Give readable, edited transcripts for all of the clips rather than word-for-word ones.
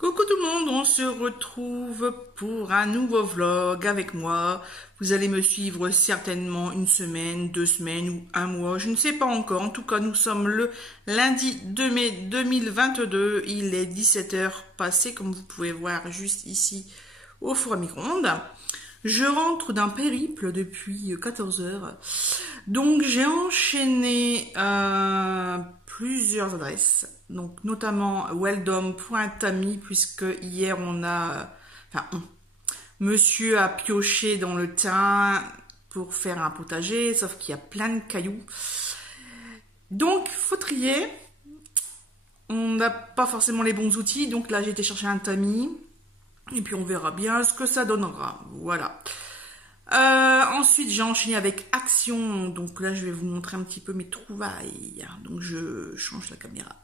Coucou tout le monde, on se retrouve pour un nouveau vlog avec moi. Vous allez me suivre certainement une semaine, 2 semaines ou un mois, je ne sais pas encore. En tout cas, nous sommes le lundi 2 mai 2022. Il est 17h passé, comme vous pouvez voir juste ici au four à micro-ondes. Je rentre d'un périple depuis 14 heures. Donc j'ai enchaîné plusieurs adresses. Donc notamment weldom.tami, puisque hier monsieur a pioché dans le thym pour faire un potager, sauf qu'il y a plein de cailloux. Donc faut trier. On n'a pas forcément les bons outils, donc là j'ai été chercher un tamis. Et puis on verra bien ce que ça donnera. Voilà. Ensuite j'ai enchaîné avec Action. Donc là je vais vous montrer un petit peu mes trouvailles. Donc je change la caméra.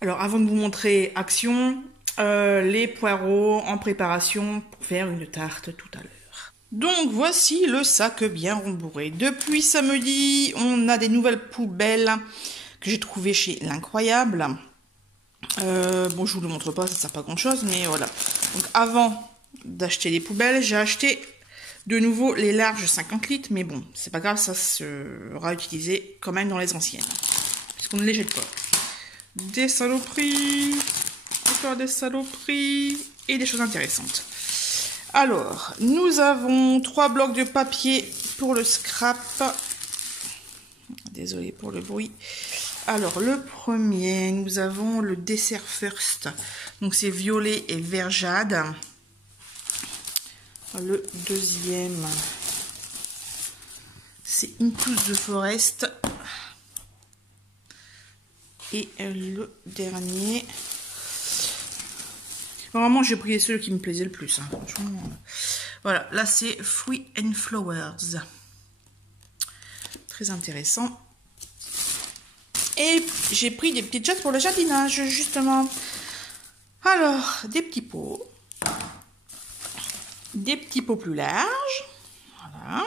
Alors avant de vous montrer Action, les poireaux en préparation pour faire une tarte tout à l'heure. Donc voici le sac bien rembourré. Depuis samedi, on a des nouvelles poubelles que j'ai trouvées chez L'Incroyable. Bon, je vous le montre pas, ça sert pas à grand chose, mais voilà. Donc avant d'acheter les poubelles, j'ai acheté de nouveau les larges 50 litres, mais bon, c'est pas grave, ça sera utilisé quand même dans les anciennes, puisqu'on ne les jette pas. Des saloperies, encore des saloperies et des choses intéressantes. Alors, nous avons 3 blocs de papier pour le scrap. Désolée pour le bruit. Alors, le premier, nous avons le dessert First. Donc, c'est violet et vert jade. Le deuxième, c'est Into the Forest. Et le dernier, vraiment j'ai pris ceux qui me plaisaient le plus, hein, franchement. Voilà, là c'est Fruit and Flowers, très intéressant. Et j'ai pris des petites choses pour le jardinage justement. Alors des petits pots plus larges, voilà,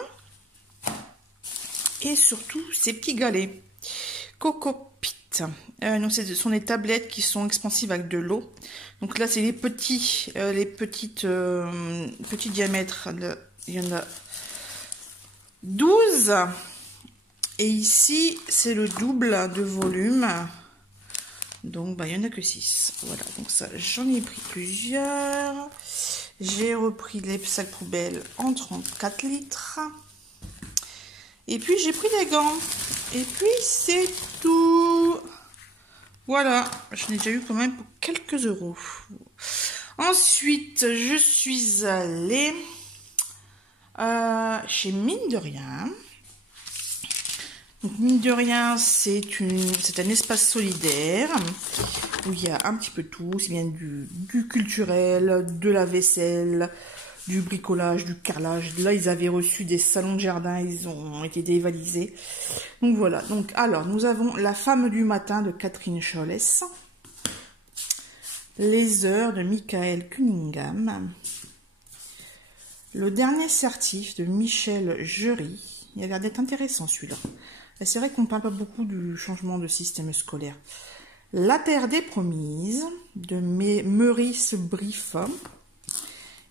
et surtout ces petits galets Coco Pit. Donc ce sont des tablettes qui sont expansives avec de l'eau. Donc là c'est les petits diamètres. Il y en a 12. Et ici c'est le double de volume. Donc il n'y en a que 6. Voilà, donc ça j'en ai pris plusieurs. J'ai repris les sacs poubelles en 34 litres. Et puis j'ai pris des gants. Et puis c'est tout. Voilà, je n'ai déjà eu quand même pour quelques euros. Ensuite, je suis allée chez Mine de Rien. Donc, Mine de Rien, c'est un espace solidaire où il y a un petit peu tout. C'est bien du culturel, de la vaisselle, du bricolage, du carrelage. Là, ils avaient reçu des salons de jardin, ils ont été dévalisés. Donc voilà. Donc alors, nous avons La Femme du matin de Catherine Cholès, Les heures de Michael Cunningham, Le dernier certif de Michel Jury. Il a l'air d'être intéressant celui-là. C'est vrai qu'on ne parle pas beaucoup du changement de système scolaire. La terre des promises de Meurice Briff.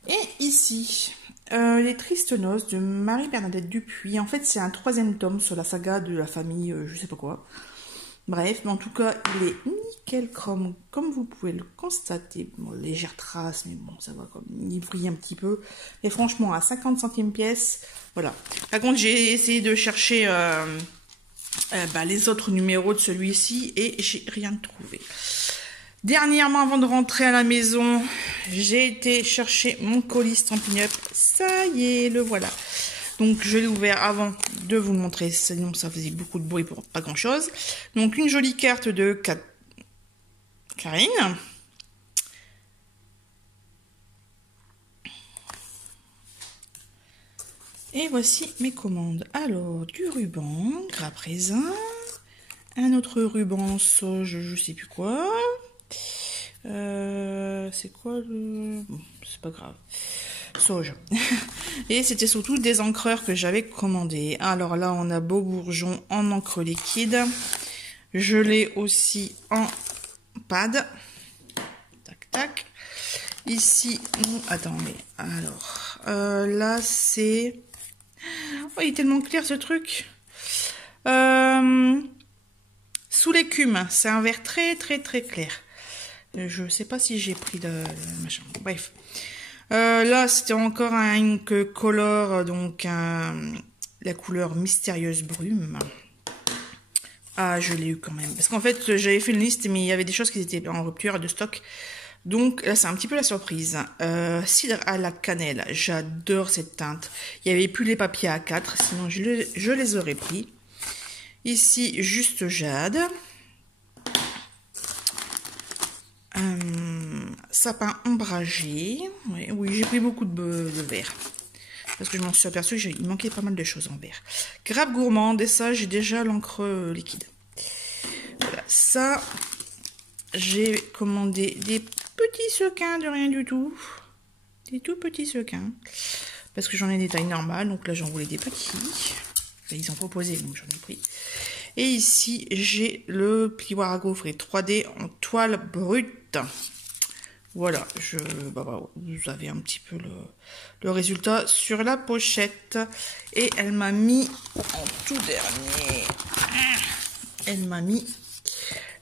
Et ici, Les tristes noces de Marie-Bernadette Dupuis. En fait, c'est un 3e tome sur la saga de la famille, je sais pas quoi. Bref, mais en tout cas, il est nickel chrome, comme vous pouvez le constater. Bon, légère trace, mais bon, ça va, comme il brille un petit peu. Et franchement, à 50 centimes pièce, voilà. Par contre, j'ai essayé de chercher les autres numéros de celui-ci et j'ai rien trouvé. Dernièrement, avant de rentrer à la maison, j'ai été chercher mon colis Stampin' Up. Ça y est, le voilà. Donc, je l'ai ouvert avant de vous le montrer, sinon ça faisait beaucoup de bruit pour pas grand-chose. Donc, une jolie carte de Karine. Et voici mes commandes. Alors, du ruban, grappe raisin. Un autre ruban sauge, je sais plus quoi. C'est quoi le... Bon, c'est pas grave. Sauge. Et c'était surtout des encreurs que j'avais commandés. Alors là, on a Beau Bourgeon en encre liquide. Je l'ai aussi en pad. Ici, attendez, alors, là c'est... Oh, il est tellement clair ce truc. Sous l'écume, c'est un vert très clair. Je sais pas si j'ai pris le machin. Bref. Là, c'était encore un Ink Color, donc la couleur mystérieuse brume. Ah, je l'ai eu quand même. Parce qu'en fait, j'avais fait une liste, mais il y avait des choses qui étaient en rupture de stock. Donc là, c'est un petit peu la surprise. Cidre à la cannelle. J'adore cette teinte. Il n'y avait plus les papiers A4, sinon je les aurais pris. Ici, juste jade. Sapin ombragé. Oui, j'ai pris beaucoup de vert. Parce que je m'en suis aperçue qu'il manquait pas mal de choses en vert. Grappe gourmande, et ça, j'ai déjà l'encre liquide. Voilà, ça, j'ai commandé des petits sequins de rien du tout. Des tout petits sequins. Parce que j'en ai des tailles normales, donc là, j'en voulais des petits. Là, ils ont proposé, donc j'en ai pris. Et ici, j'ai le plioir à gaufrer 3D en toile brute. Voilà, vous avez un petit peu le résultat sur la pochette. Et elle m'a mis, en tout dernier, elle m'a mis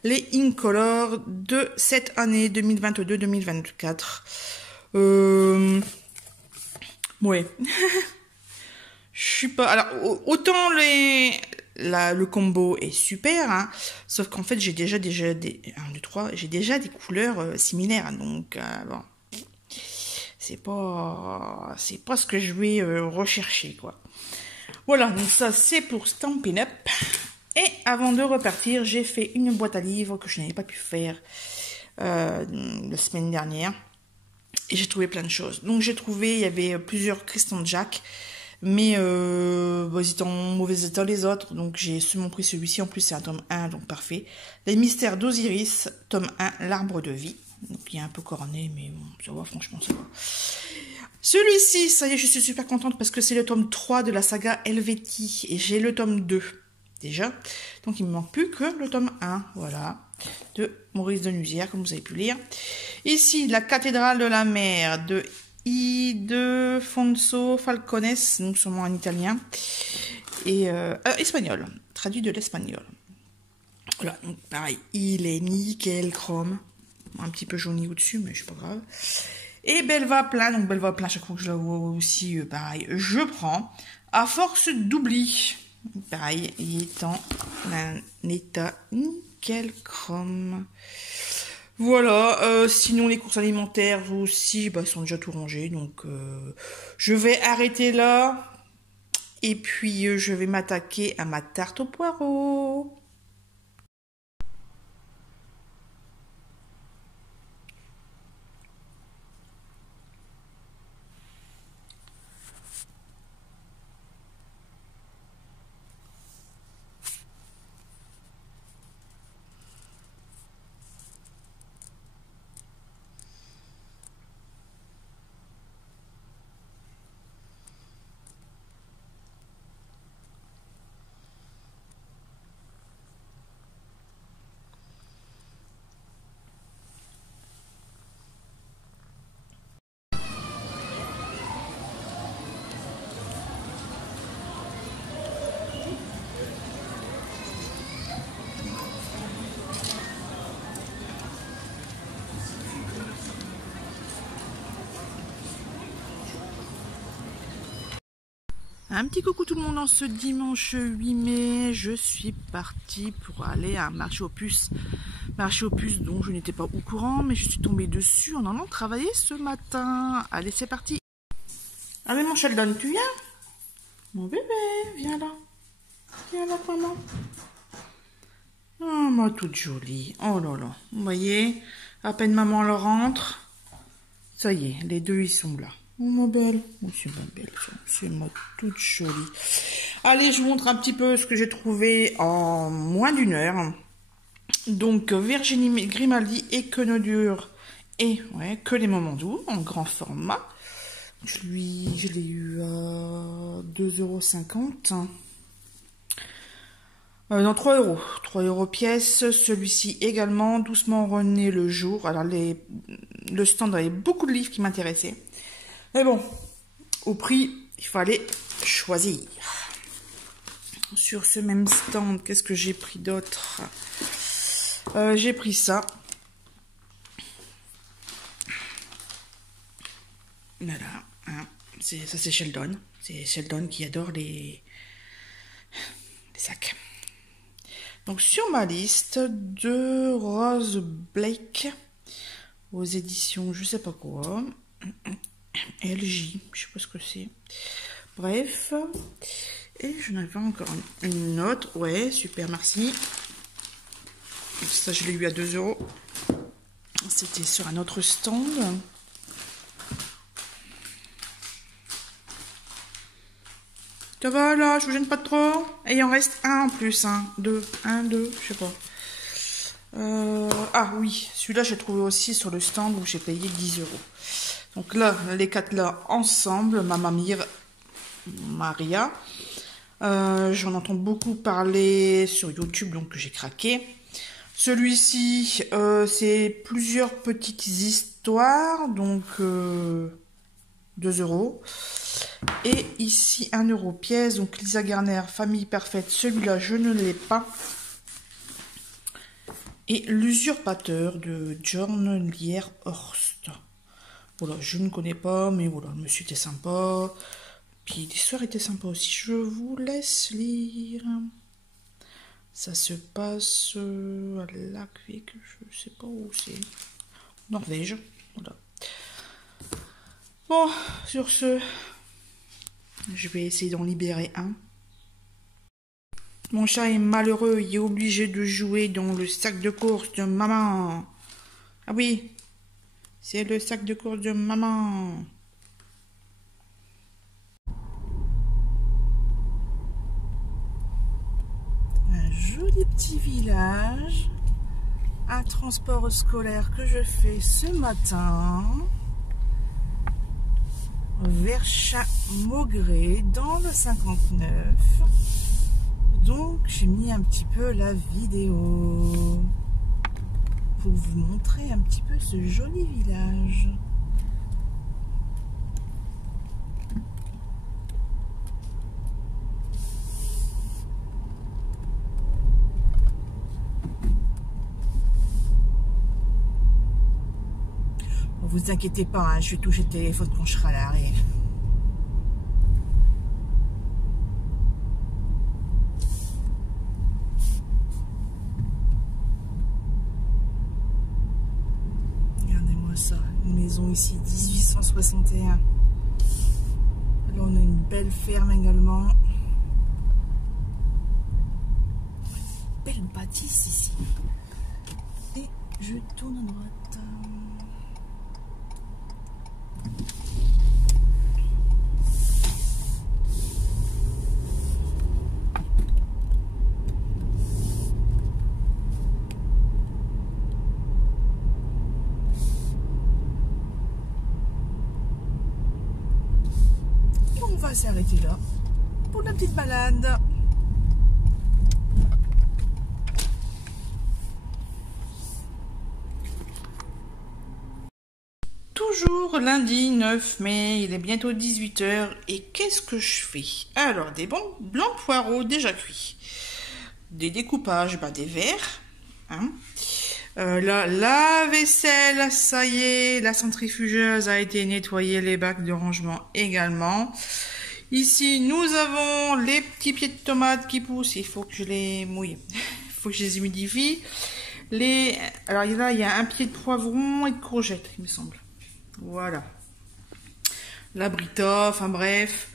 les Incolor de cette année 2022-2024. Ouais. Je suis pas... Alors, autant le combo est super, hein, sauf qu'en fait, j'ai déjà des... 1, 2, 3, j'ai déjà des couleurs similaires, donc, bon... C'est pas ce que je vais rechercher, quoi. Voilà, donc ça, c'est pour Stampin' Up! Et avant de repartir, j'ai fait une boîte à livres que je n'avais pas pu faire la semaine dernière. Et j'ai trouvé plein de choses. Donc j'ai trouvé, il y avait plusieurs Crystal Jack, mais ils étaient en mauvais état les autres. Donc j'ai seulement pris celui-ci, en plus c'est un tome 1, donc parfait. Les mystères d'Osiris, tome 1, l'arbre de vie. Donc il est un peu corné, mais bon, ça va, franchement ça va. Celui-ci, ça y est, je suis super contente parce que c'est le tome 3 de la saga Helvétie. Et j'ai le tome 2. Déjà, donc il me manque plus que le tome 1, voilà, de Maurice Denuzière, comme vous avez pu lire. Ici, la cathédrale de la mer de Ildefonso Falcones, donc sûrement en italien, et espagnol, traduit de l'espagnol. Voilà, donc pareil, il est nickel chrome, un petit peu jauni au-dessus, mais c'est pas grave. Et Belva plein, donc Belva plein, chaque fois que je la vois aussi, pareil, je prends, à force d'oubli. Pareil, il est en un état nickel chrome. Voilà, sinon les courses alimentaires aussi, sont déjà tout rangées. Donc je vais arrêter là. Et puis je vais m'attaquer à ma tarte au poireau. Un petit coucou tout le monde en ce dimanche 8 mai, je suis partie pour aller à un marché aux puces dont je n'étais pas au courant, mais je suis tombée dessus en allant travailler ce matin. Allez, c'est parti. Allez mon Sheldon, tu viens? Mon bébé, viens là. Viens là, maman. Oh, moi toute jolie. Oh là là. Vous voyez, à peine maman leur rentre. Ça y est, les deux ils sont là. Oh ma belle, oh, c'est ma belle, c'est ma toute jolie. Allez, je vous montre un petit peu ce que j'ai trouvé en moins d'une heure. Donc Virginie Grimaldi et Quenodure et que les moments doux en grand format. Je l'ai eu à 2,50 €. Non, 3 euros. 3 euros pièce. Celui-ci également. Doucement rené le jour. Alors, le stand avait beaucoup de livres qui m'intéressaient. Mais bon, au prix, il fallait choisir. Sur ce même stand, qu'est-ce que j'ai pris d'autre? J'ai pris ça. Voilà. Hein. Ça, c'est Sheldon. C'est Sheldon qui adore les sacs. Donc, sur ma liste de Rose Blake aux éditions, je sais pas quoi. LJ, je sais pas ce que c'est. Bref. Et je n'avais encore une autre. Ouais, super, merci. Ça, je l'ai eu à 2 euros. C'était sur un autre stand. Ça va là, je vous gêne pas trop. Et il en reste un en plus, hein. Deux, je sais pas. Ah oui, celui-là j'ai trouvé aussi sur le stand où j'ai payé 10 euros. Donc là, les 4 là ensemble, Mamma Maria. J'en entends beaucoup parler sur YouTube, donc j'ai craqué. Celui-ci, c'est plusieurs petites histoires, donc 2 euros. Et ici, 1 euro pièce. Donc Lisa Garner, Famille Parfaite. Celui-là, je ne l'ai pas. Et L'Usurpateur de John Lier-Horst. Voilà, je ne connais pas, mais voilà, le monsieur était sympa. Puis l'histoire était sympa aussi. Je vous laisse lire. Ça se passe à Lackvik, je sais pas où c'est. Norvège, voilà. Bon, sur ce, je vais essayer d'en libérer un. Mon chat est malheureux, il est obligé de jouer dans le sac de course de maman. Ah oui, c'est le sac de course de maman. Un joli petit village. Un transport scolaire que je fais ce matin. Vers Maugré dans le 59. Donc j'ai mis un petit peu la vidéo pour vous montrer un petit peu ce joli village. Vous inquiétez pas, hein, je vais toucher le téléphone quand je serai à l'arrêt. Regardez-moi ça, une maison ici, 1861. Là, on a une belle ferme également. Belle bâtisse ici. Et je tourne à droite. On va s'arrêter là pour la petite balade. Toujours lundi 9 mai, il est bientôt 18 h et qu'est-ce que je fais? Alors, des bons blancs poireaux déjà cuits, des découpages, des verres, hein. La vaisselle, ça y est, la centrifugeuse a été nettoyée, les bacs de rangement également. Ici, nous avons les petits pieds de tomates qui poussent, il faut que je les mouille, il faut que je les humidifie. Alors là, il y a un pied de poivron et de courgettes, il me semble. Voilà. La brita, enfin bref.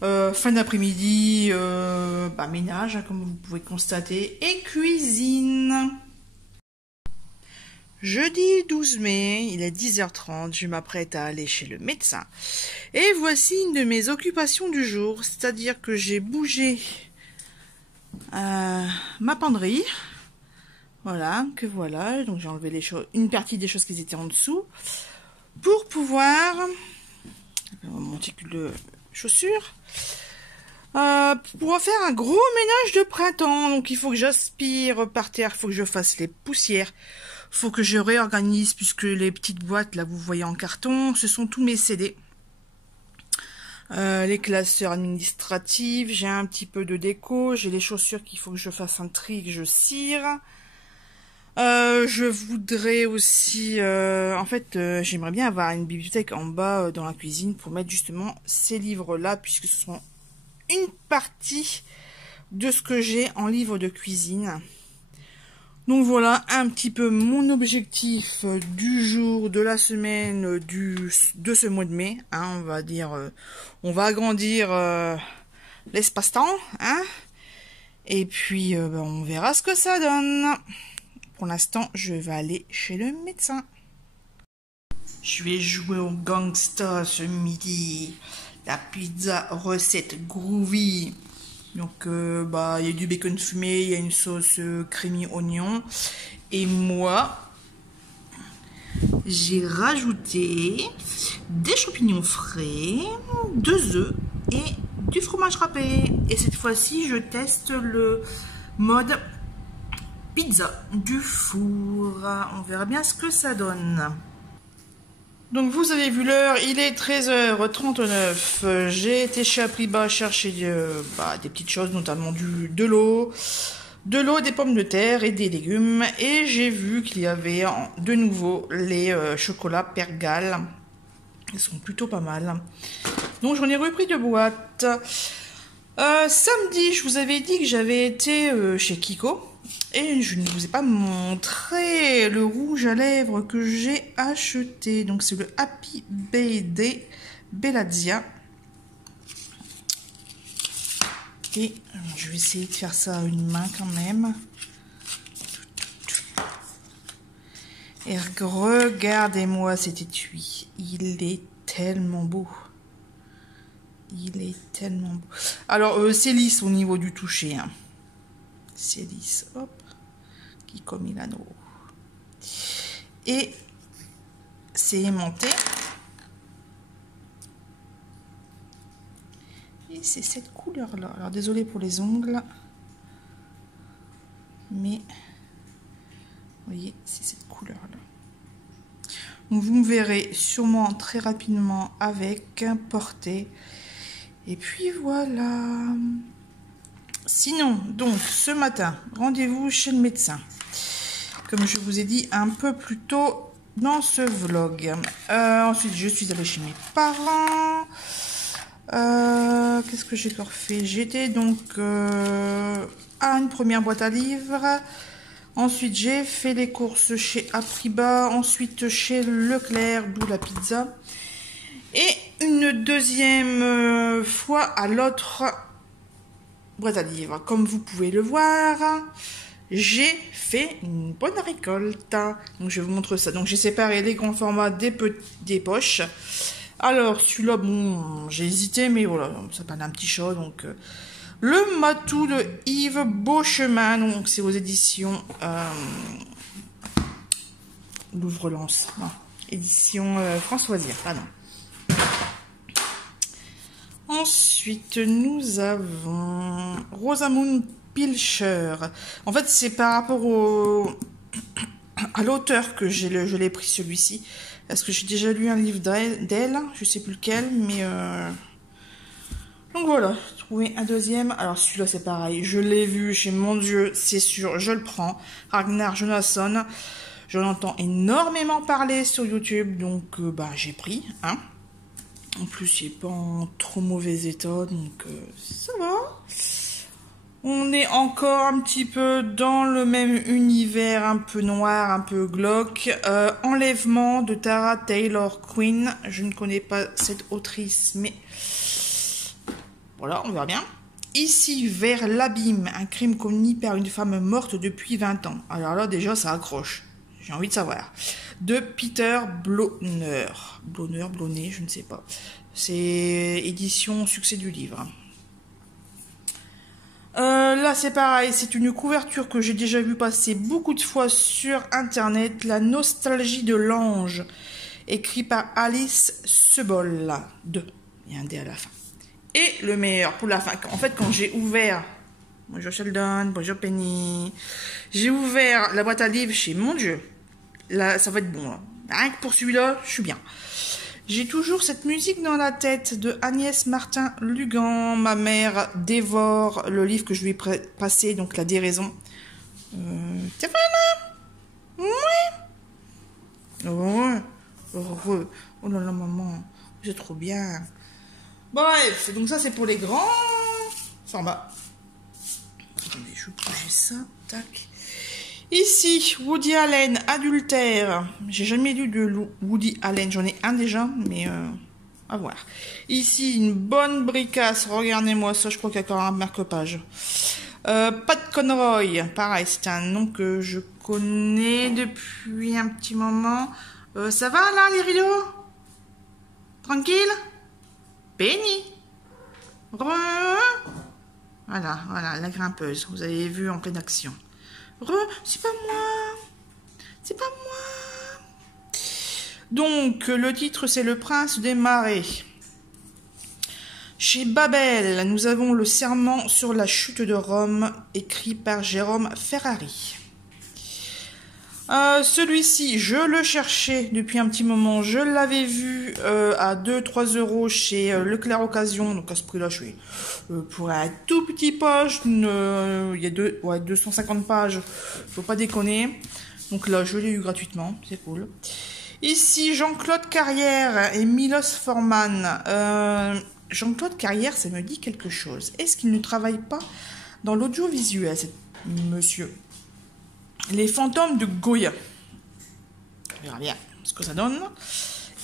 Fin d'après-midi, ménage, hein, comme vous pouvez constater, et cuisine. Jeudi 12 mai, il est 10h30, je m'apprête à aller chez le médecin. Et voici une de mes occupations du jour, c'est-à-dire que j'ai bougé ma penderie. Voilà, donc j'ai enlevé une partie des choses qui étaient en dessous pour pouvoir monticule de chaussures Pour faire un gros ménage de printemps. Donc il faut que j'aspire par terre, il faut que je fasse les poussières, il faut que je réorganise puisque les petites boîtes là vous voyez en carton, ce sont tous mes CD. Les classeurs administratifs, j'ai un petit peu de déco, j'ai les chaussures qu'il faut que je fasse un tri, que je cire. Je voudrais aussi, en fait, j'aimerais bien avoir une bibliothèque en bas dans la cuisine pour mettre justement ces livres-là, puisque ce sont une partie de ce que j'ai en livre de cuisine. Donc voilà un petit peu mon objectif du jour, de la semaine, de ce mois de mai. Hein, on va dire, on va agrandir l'espace-temps. Hein, et puis on verra ce que ça donne. Pour l'instant, je vais aller chez le médecin. Je vais jouer au gangsta ce midi. La pizza recette groovy. Donc, il y a du bacon fumé, il y a une sauce creamy oignon. Et moi, j'ai rajouté des champignons frais, 2 œufs et du fromage râpé. Et cette fois-ci, je teste le mode pizza du four. On verra bien ce que ça donne. Donc vous avez vu l'heure, il est 13h39. J'ai été chez Apriba chercher des petites choses, notamment de l'eau, des pommes de terre et des légumes. Et j'ai vu qu'il y avait de nouveau les chocolats Pergal. Ils sont plutôt pas mal. Donc j'en ai repris 2 boîtes. Samedi, je vous avais dit que j'avais été chez Kiko. Et je ne vous ai pas montré le rouge à lèvres que j'ai acheté. Donc c'est le Happy Day Bellazia. Et je vais essayer de faire ça à une main quand même. Et regardez-moi cet étui. Il est tellement beau. Il est tellement beau. Alors c'est lisse au niveau du toucher. Hein. C'est lisse. Hop. Kiko Milano. Et c'est aimanté. Et c'est cette couleur-là. Alors, désolé pour les ongles. Mais, vous voyez, c'est cette couleur-là. Donc, vous me verrez sûrement très rapidement avec porté. Et puis, voilà. Sinon, donc, ce matin, rendez-vous chez le médecin. Comme je vous ai dit un peu plus tôt dans ce vlog. Ensuite, je suis allée chez mes parents. Qu'est-ce que j'ai encore fait? J'étais donc à une première boîte à livres. Ensuite, j'ai fait les courses chez Apriba. Ensuite, chez Leclerc, d'où la pizza. Et une deuxième fois à l'autre boîte à livres. Comme vous pouvez le voir, j'ai fait une bonne récolte. Donc je vous montre ça. Donc j'ai séparé les grands formats des poches. Alors celui-là, bon, j'ai hésité, mais voilà, ça parle d'un petit chat. Donc le Matou de Yves Beauchemin. Donc c'est aux éditions Louvre-Lens. Édition Françoisière, pardon. Ensuite, nous avons Rosamund Pilcher. En fait, c'est par rapport à l'auteur que je l'ai pris celui-ci. Parce que j'ai déjà lu un livre d'elle, je sais plus lequel, mais... Donc voilà, j'ai trouvé un deuxième. Alors celui-là, c'est pareil. Je l'ai vu chez Mon Dieu, c'est sûr, je le prends. Ragnar Jonasson. J'en entends énormément parler sur YouTube, donc j'ai pris, hein. En plus, il n'est pas en trop mauvais état, donc ça va. On est encore un petit peu dans le même univers, un peu noir, un peu glauque. Enlèvement de Tara Taylor Quinn. Je ne connais pas cette autrice, mais voilà, on verra bien. Ici, vers l'abîme, un crime commis par une femme morte depuis 20 ans. Alors là, déjà, ça accroche. J'ai envie de savoir. De Peter Blauner. Blauner, je ne sais pas. C'est édition Succès du livre. Là, c'est pareil. C'est une couverture que j'ai déjà vu passer beaucoup de fois sur Internet. La nostalgie de l'ange. Écrit par Alice Sebol. Il y a un D à la fin. Et le meilleur pour la fin. En fait, quand j'ai ouvert... Bonjour Sheldon, bonjour Penny. J'ai ouvert la boîte à livres chez Mon Dieu. Là, ça va être bon. Là. Rien que pour celui-là, je suis bien. J'ai toujours cette musique dans la tête de Agnès Martin-Lugan. Ma mère dévore le livre que je lui ai passé, donc La Déraison. T'es vrai là? Ouais. Ouais. Heureux. Oh là là, maman. C'est trop bien. Bref, donc ça c'est pour les grands. Ça en bas. Attendez, je vais bouger ça. Tac. Ici, Woody Allen, Adultère. J'ai jamais lu de Woody Allen. J'en ai un déjà, mais à voir. Ici, une bonne bricasse. Regardez-moi ça, je crois qu'il y a encore un marque-page. Pat Conroy. Pareil, c'est un nom que je connais depuis un petit moment. Ça va là, les rideaux? Tranquille? Penny. Voilà, la grimpeuse. Vous avez vu en pleine action. C'est pas moi. C'est pas moi. Donc, le titre, c'est Le Prince des Marais. Chez Babel, nous avons Le Serment sur la chute de Rome, écrit par Jérôme Ferrari. Celui-ci, je le cherchais depuis un petit moment. Je l'avais vu à 2-3 euros chez Leclerc Occasion. Donc à ce prix-là, je suis pour un tout petit poche. Il y a 250 pages. Faut pas déconner. Donc là, je l'ai eu gratuitement. C'est cool. Ici, Jean-Claude Carrière et Milos Forman. Jean-Claude Carrière, ça me dit quelque chose. Est-ce qu'il ne travaille pas dans l'audiovisuel, cet monsieur? Les fantômes de Goya. On verra bien ce que ça donne.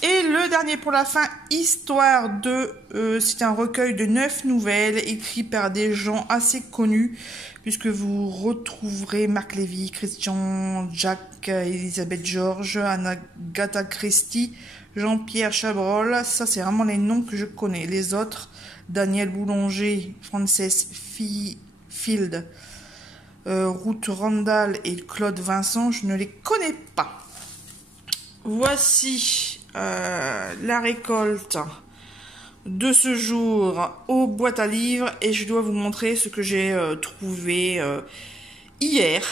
Et le dernier pour la fin, Histoire de... c'est un recueil de 9 nouvelles écrits par des gens assez connus, puisque vous retrouverez Marc Lévy, Christian Jack, Elisabeth Georges, Agatha Christie, Jean-Pierre Chabrol. Ça, c'est vraiment les noms que je connais. Les autres, Daniel Boulanger, Frances Field, Ruth Randall et Claude Vincent, je ne les connais pas. Voici la récolte de ce jour aux boîtes à livres et je dois vous montrer ce que j'ai trouvé hier,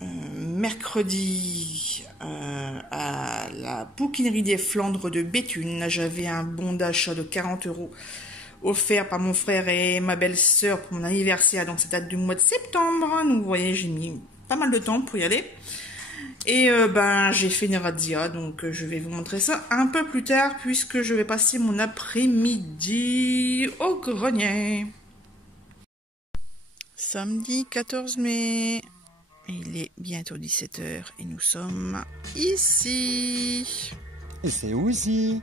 mercredi, à la bouquinerie des Flandres de Béthune. J'avais un bon d'achat de 40 € offert par mon frère et ma belle-sœur pour mon anniversaire, donc ça date du mois de septembre. Donc vous voyez, j'ai mis pas mal de temps pour y aller. Et j'ai fait une razzia, donc je vais vous montrer ça un peu plus tard, puisque je vais passer mon après-midi au grenier. Samedi 14 mai, il est bientôt 17 h et nous sommes ici. Et c'est où ici?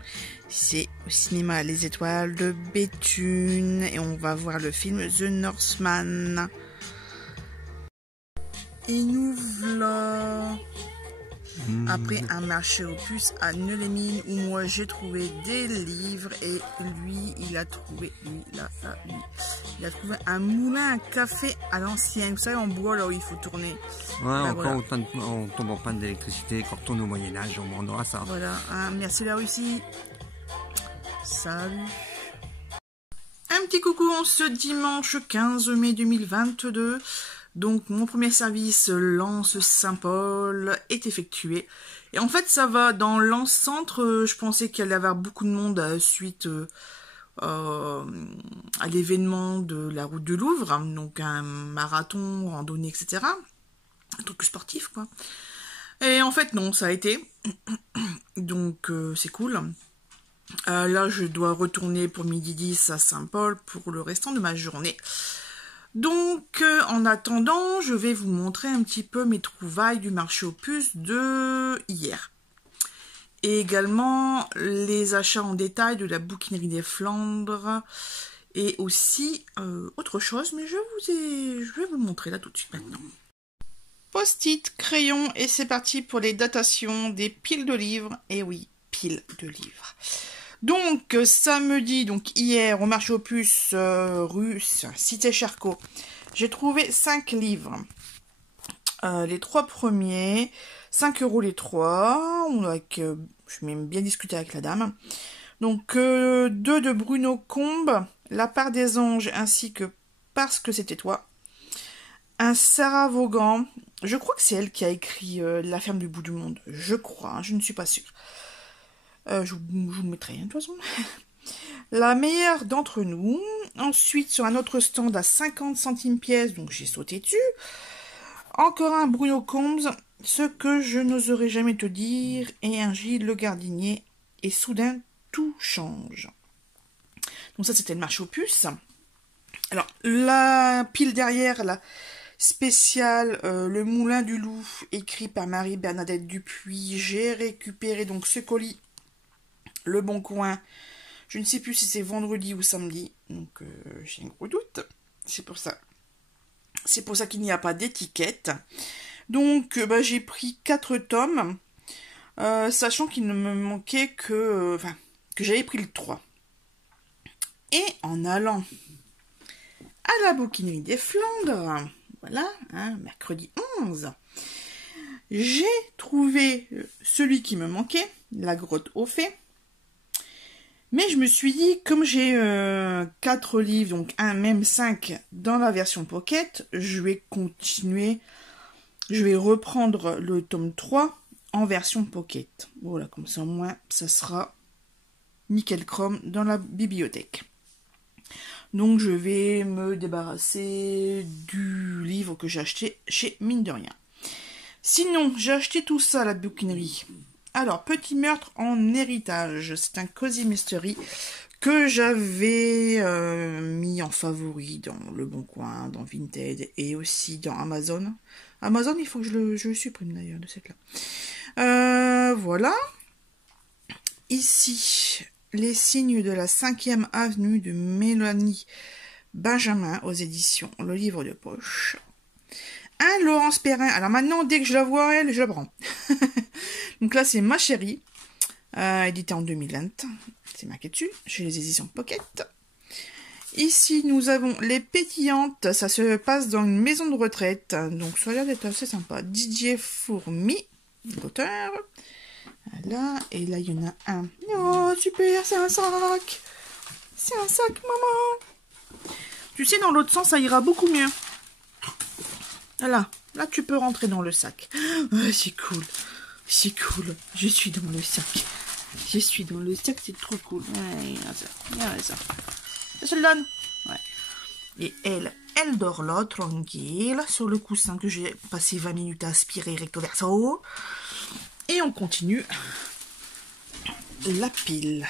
C'est au cinéma Les Étoiles de Béthune et on va voir le film The Northman. Et nous voilà après un marché aux puces à Neulémine où moi j'ai trouvé des livres et lui il a trouvé il a trouvé un moulin à café à l'ancienne, vous savez, en bois là où il faut tourner. Ouais, encore voilà. On tombe en panne d'électricité, quand on retourne au Moyen-Âge, on vendra ça. Voilà, merci la Russie. Salut. Un petit coucou en ce dimanche 15 mai 2022. Donc mon premier service Lens Saint-Paul est effectué. Et en fait ça va dans Lens Centre, je pensais qu'il allait y avoir beaucoup de monde suite à l'événement de la route de Louvre, donc un marathon, randonnée, etc. Un truc sportif quoi. Et en fait non, ça a été. Donc c'est cool. Là je dois retourner pour midi 10 à Saint-Paul pour le restant de ma journée. Donc, en attendant, je vais vous montrer un petit peu mes trouvailles du marché aux puces de hier. Et également les achats en détail de la bouquinerie des Flandres. Et aussi autre chose, mais je vais vous le montrer là tout de suite maintenant. Post-it, crayon, et c'est parti pour les datations des piles de livres. Et oui, piles de livres. Donc, samedi, donc hier, au marché aux puces russe, Cité Charcot, j'ai trouvé 5 livres. Les 3 premiers, 5 € les 3, je m'ai bien discuté avec la dame. Donc, 2 de Bruno Combe, La part des anges ainsi que Parce que c'était toi. Un Sarah Vaughan. Je crois que c'est elle qui a écrit La ferme du bout du monde. Je crois, hein, je ne suis pas sûre. Je vous mettrai, hein, de toute façon. La meilleure d'entre nous. Ensuite, sur un autre stand à 50 centimes pièce, donc j'ai sauté dessus. Encore un Bruno Combs, Ce que je n'oserais jamais te dire, et un Gilles Le Gardinier, et soudain tout change. Donc ça, c'était le marché aux puces. Alors, la pile derrière, la spéciale Le Moulin du Loup, écrit par Marie-Bernadette Dupuis. J'ai récupéré donc ce colis, Le Bon Coin. Je ne sais plus si c'est vendredi ou samedi, donc j'ai un gros doute. C'est pour ça. C'est pour ça qu'il n'y a pas d'étiquette. Donc, j'ai pris 4 tomes, sachant qu'il ne me manquait que j'avais pris le 3. Et en allant à la bouquinerie des Flandres, voilà, hein, mercredi 11, j'ai trouvé celui qui me manquait, La Grotte aux Fées. Mais je me suis dit, comme j'ai 4 livres, donc même 5 dans la version pocket, je vais continuer, je vais reprendre le tome 3 en version pocket. Voilà, comme ça au moins, ça sera nickel chrome dans la bibliothèque. Donc je vais me débarrasser du livre que j'ai acheté chez Mine de Rien. Sinon, j'ai acheté tout ça à la bouquinerie. Alors, Petit meurtre en héritage, c'est un cozy mystery que j'avais mis en favori dans Le Bon Coin, dans Vinted et aussi dans Amazon. Amazon, il faut que je le supprime d'ailleurs de cette là. Voilà. Ici, Les signes de la 5e avenue de Mélanie Benjamin aux éditions Le Livre de Poche. Un Laurence Perrin. Alors maintenant, dès que je la vois, elle, je la prends. Donc là, c'est Ma Chérie, édité en 2020. C'est marqué dessus, chez les éditions Pocket. Ici, nous avons Les Pétillantes. Ça se passe dans une maison de retraite. Donc, ça a l'air d'être assez sympa. Didier Fourmi, l'auteur. Voilà. Et là, il y en a un. Oh, super, c'est un sac. C'est un sac, maman. Tu sais, dans l'autre sens, ça ira beaucoup mieux. Voilà. Là, tu peux rentrer dans le sac. Oh, c'est cool. C'est cool. Je suis dans le sac. Je suis dans le sac, c'est trop cool. Ouais, regarde ça. Ça se le donne. Ouais. Et elle dort là, tranquille, sur le coussin que j'ai passé 20 minutes à aspirer recto verso. Et on continue la pile.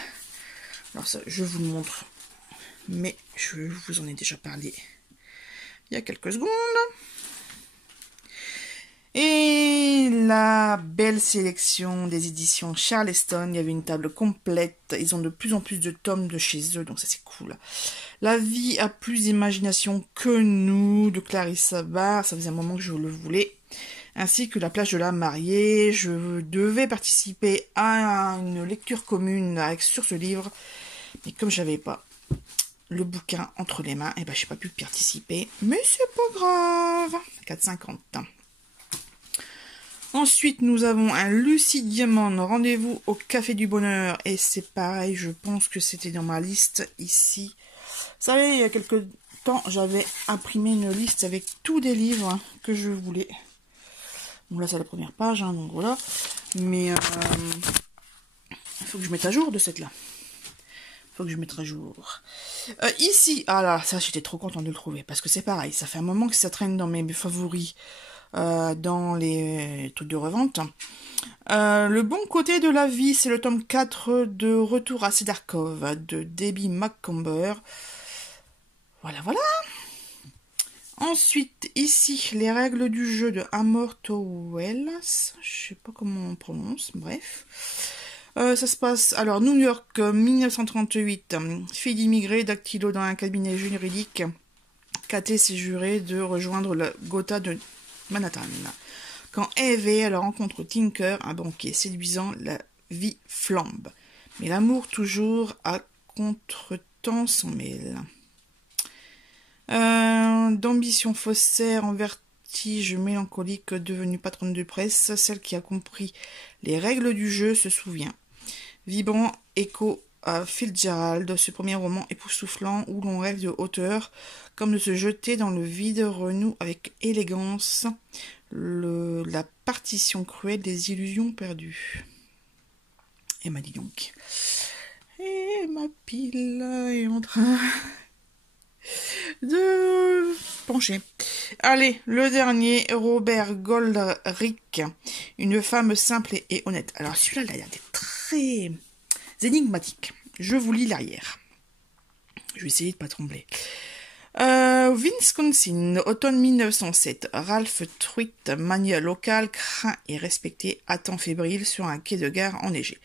Alors ça, je vous le montre. Mais je vous en ai déjà parlé il y a quelques secondes. Et la belle sélection des éditions Charleston, il y avait une table complète, ils ont de plus en plus de tomes de chez eux, donc ça c'est cool. La vie a plus d'imagination que nous, de Clarissa Barr, ça faisait un moment que je le voulais, ainsi que La plage de la mariée. Je devais participer à une lecture commune sur ce livre, mais comme j'avais pas le bouquin entre les mains, et j'ai pas pu participer, mais c'est pas grave, 4,50. Ensuite, nous avons un Lucie Diamond, Rendez-vous au Café du Bonheur. Et c'est pareil, je pense que c'était dans ma liste ici. Vous savez, il y a quelques temps, j'avais imprimé une liste avec tous des livres que je voulais. Bon, là, c'est la première page, donc voilà. Mais il faut que je mette à jour de cette là. Il faut que je mette à jour. Ici, ah là, ça, j'étais trop contente de le trouver. Parce que c'est pareil, ça fait un moment que ça traîne dans mes favoris. Dans les trucs de revente. Le bon côté de la vie, c'est le tome 4 de Retour à Cedarcove de Debbie McComber. Voilà. Ensuite, ici, les règles du jeu de Amorto Wells. Je sais pas comment on prononce, bref. Ça se passe, alors, New York, 1938. Fille d'immigrés, dactylo dans un cabinet juridique. Cathy s'est juré de rejoindre la Gotha de Manhattan. Quand Eve elle rencontre Tinker, un banquier séduisant, la vie flambe. Mais l'amour toujours à contre-temps s'en mêle. D'ambition faussaire en vertige mélancolique, devenue patronne de presse, celle qui a compris les règles du jeu se souvient. Vibrant écho Fitzgerald, ce premier roman époustouflant où l'on rêve de hauteur, comme de se jeter dans le vide, renoue avec élégance la partition cruelle des illusions perdues. Et m'a dit donc. Et ma pile est en train de pencher. Allez, le dernier, Robert Goldrick, une femme simple et honnête. Alors celui-là, il a l'air d'être très énigmatique. Je vous lis l'arrière. Je vais essayer de pas trembler. Wisconsin, automne 1907. Ralph Truitt, mania local, craint et respecté, attend fébrile sur un quai de gare enneigé.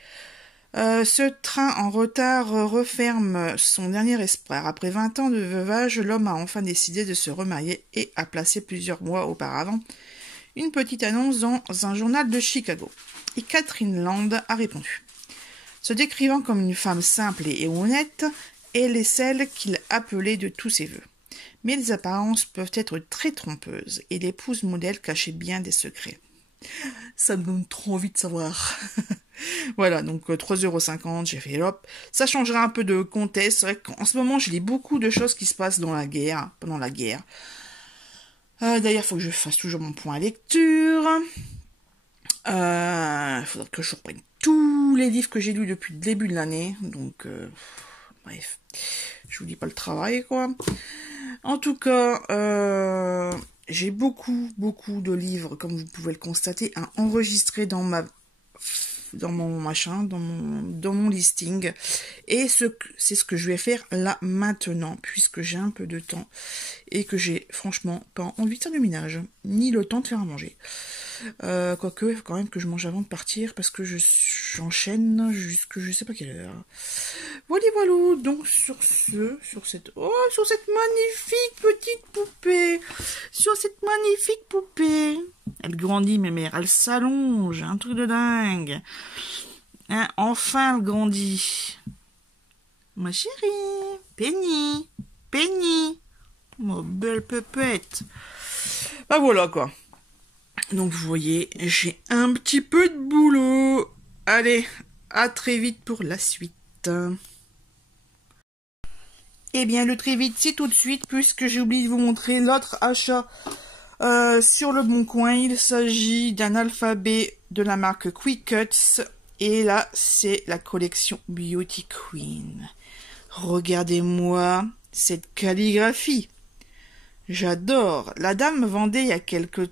Ce train en retard referme son dernier espoir. Après 20 ans de veuvage, l'homme a enfin décidé de se remarier et a placé plusieurs mois auparavant une petite annonce dans un journal de Chicago. Et Catherine Land a répondu. Se décrivant comme une femme simple et honnête, elle est celle qu'il appelait de tous ses voeux. Mais les apparences peuvent être très trompeuses et l'épouse modèle cachait bien des secrets. Ça me donne trop envie de savoir. Voilà, donc 3,50 €, j'ai fait hop. Ça changera un peu de contexte. C'est vrai qu'en ce moment, je lis beaucoup de choses qui se passent dans la guerre, pendant la guerre. D'ailleurs, il faut que je fasse toujours mon point à lecture. Il faudra que je reprenne tous les livres que j'ai lus depuis le début de l'année. Donc, bref, je vous dis pas le travail, quoi. En tout cas, j'ai beaucoup de livres, comme vous pouvez le constater, enregistrés dans mon machin, dans mon listing. Et c'est ce que je vais faire là maintenant, puisque j'ai un peu de temps et que j'ai franchement pas envie de faire du ménage, ni le temps de faire à manger. Quoique, il faut quand même que je mange avant de partir, parce que j'enchaîne jusque je sais pas quelle heure. Voilà, donc sur cette magnifique petite poupée, elle grandit, mes mères, elle s'allonge, un truc de dingue. Hein, enfin, elle grandit. Ma chérie, Penny, ma belle pépette. Bah voilà, quoi. Donc, vous voyez, j'ai un petit peu de boulot. Allez, à très vite pour la suite. Eh bien, le très vite, c'est tout de suite, puisque j'ai oublié de vous montrer l'autre achat sur le Bon Coin. Il s'agit d'un alphabet de la marque Quick Cuts. Et là, c'est la collection Beauty Queen. Regardez-moi cette calligraphie. J'adore. La dame me vendait il y a quelques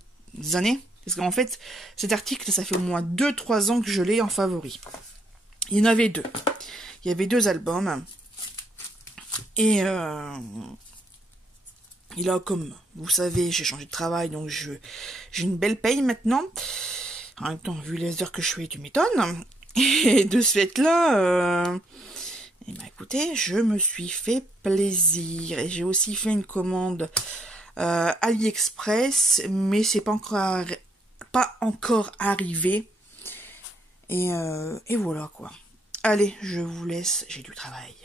années. Parce qu'en fait, cet article, ça fait au moins 2-3 ans que je l'ai en favori. Il y en avait 2. Il y avait 2 albums. Et là, comme vous savez, j'ai changé de travail, donc j'ai une belle paye maintenant. En même temps, vu les heures que je fais, tu m'étonnes. Et de ce fait-là, eh ben, écoutez, je me suis fait plaisir. Et j'ai aussi fait une commande AliExpress, mais c'est pas encore arrivé. Et voilà, quoi. Allez, je vous laisse, j'ai du travail.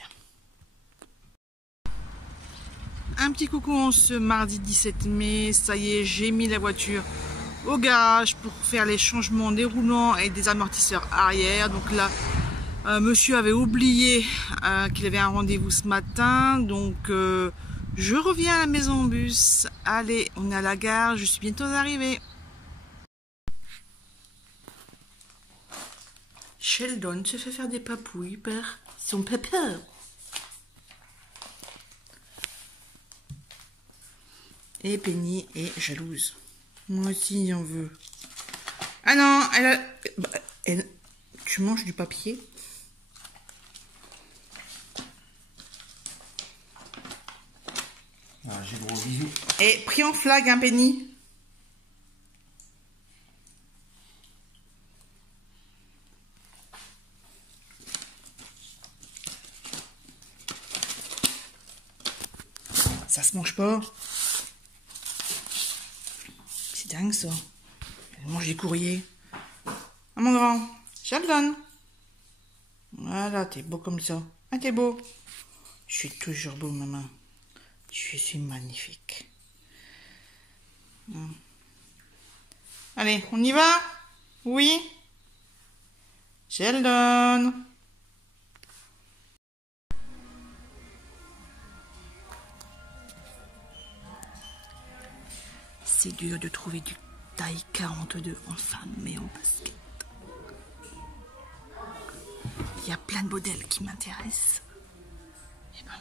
Un petit coucou en ce mardi 17 mai, ça y est, j'ai mis la voiture au garage pour faire les changements des roulants et des amortisseurs arrière. Donc là, monsieur avait oublié qu'il avait un rendez-vous ce matin, donc je reviens à la maison en bus. Allez, on est à la gare, je suis bientôt arrivée. Sheldon se fait faire des papouilles par son papa. Et Penny est jalouse. Moi aussi, j'en veux. Ah non, tu manges du papier? Ah, j'ai gros bisous. Et pris en flag, hein, Penny? Ça se mange pas. C'est dingue, ça. Elle mange des courriers. Ah, mon grand. Sheldon. Voilà, t'es beau comme ça. Ah, t'es beau. Je suis toujours beau, maman. Je suis magnifique. Allez, on y va? Oui? Sheldon. c'est dur de trouver du taille 42 en femme, mais en basket. Il y a plein de modèles qui m'intéressent. Et ben.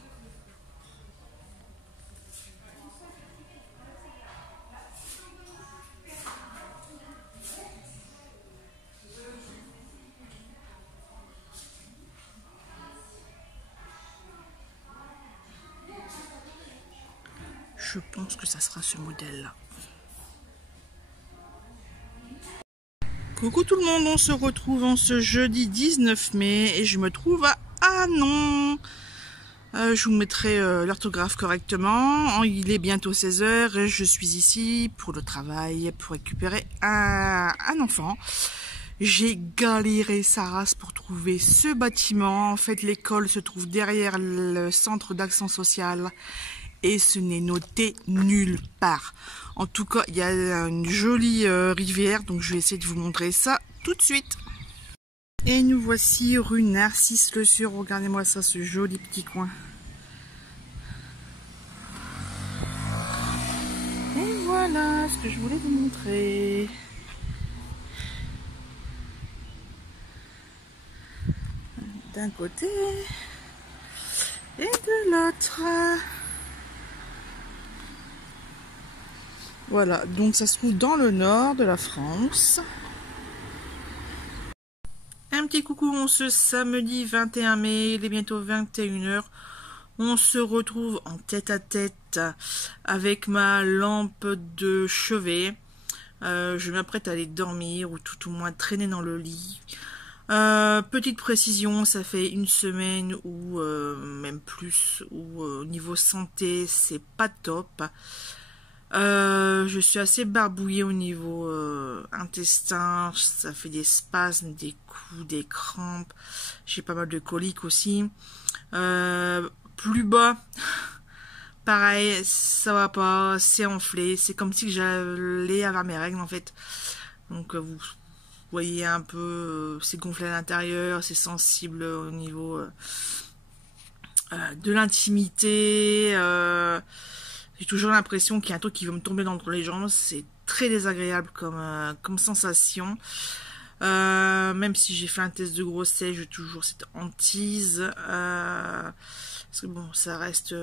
Je pense que ça sera ce modèle-là. Coucou tout le monde, on se retrouve en ce jeudi 19 mai et je me trouve à Anon. Je vous mettrai l'orthographe correctement. Il est bientôt 16 h et je suis ici pour le travail, pour récupérer un enfant. J'ai galéré sa race pour trouver ce bâtiment. En fait, l'école se trouve derrière le centre d'action sociale. Et ce n'est noté nulle part. En tout cas, il y a une jolie rivière, donc je vais essayer de vous montrer ça tout de suite. Et nous voici rue Narcisse-Le-Sur. Regardez-moi ça, ce joli petit coin. Et voilà ce que je voulais vous montrer. D'un côté et de l'autre. Voilà, donc ça se trouve dans le nord de la France. Un petit coucou, on se samedi 21 mai, il est bientôt 21 h. On se retrouve en tête à tête avec ma lampe de chevet. Je m'apprête à aller dormir ou tout au moins traîner dans le lit. Petite précision, ça fait une semaine ou même plus, où au niveau santé, c'est pas top. Je suis assez barbouillée au niveau intestin, ça fait des spasmes, des coups, des crampes, j'ai pas mal de coliques aussi. Plus bas, pareil, ça va pas, c'est enflé, c'est comme si j'allais avoir mes règles en fait. Donc vous voyez un peu, c'est gonflé à l'intérieur, c'est sensible au niveau de l'intimité. J'ai toujours l'impression qu'il y a un truc qui veut me tomber entre les jambes. C'est très désagréable comme sensation. Même si j'ai fait un test de grossesse, j'ai toujours cette hantise. Parce que bon, ça reste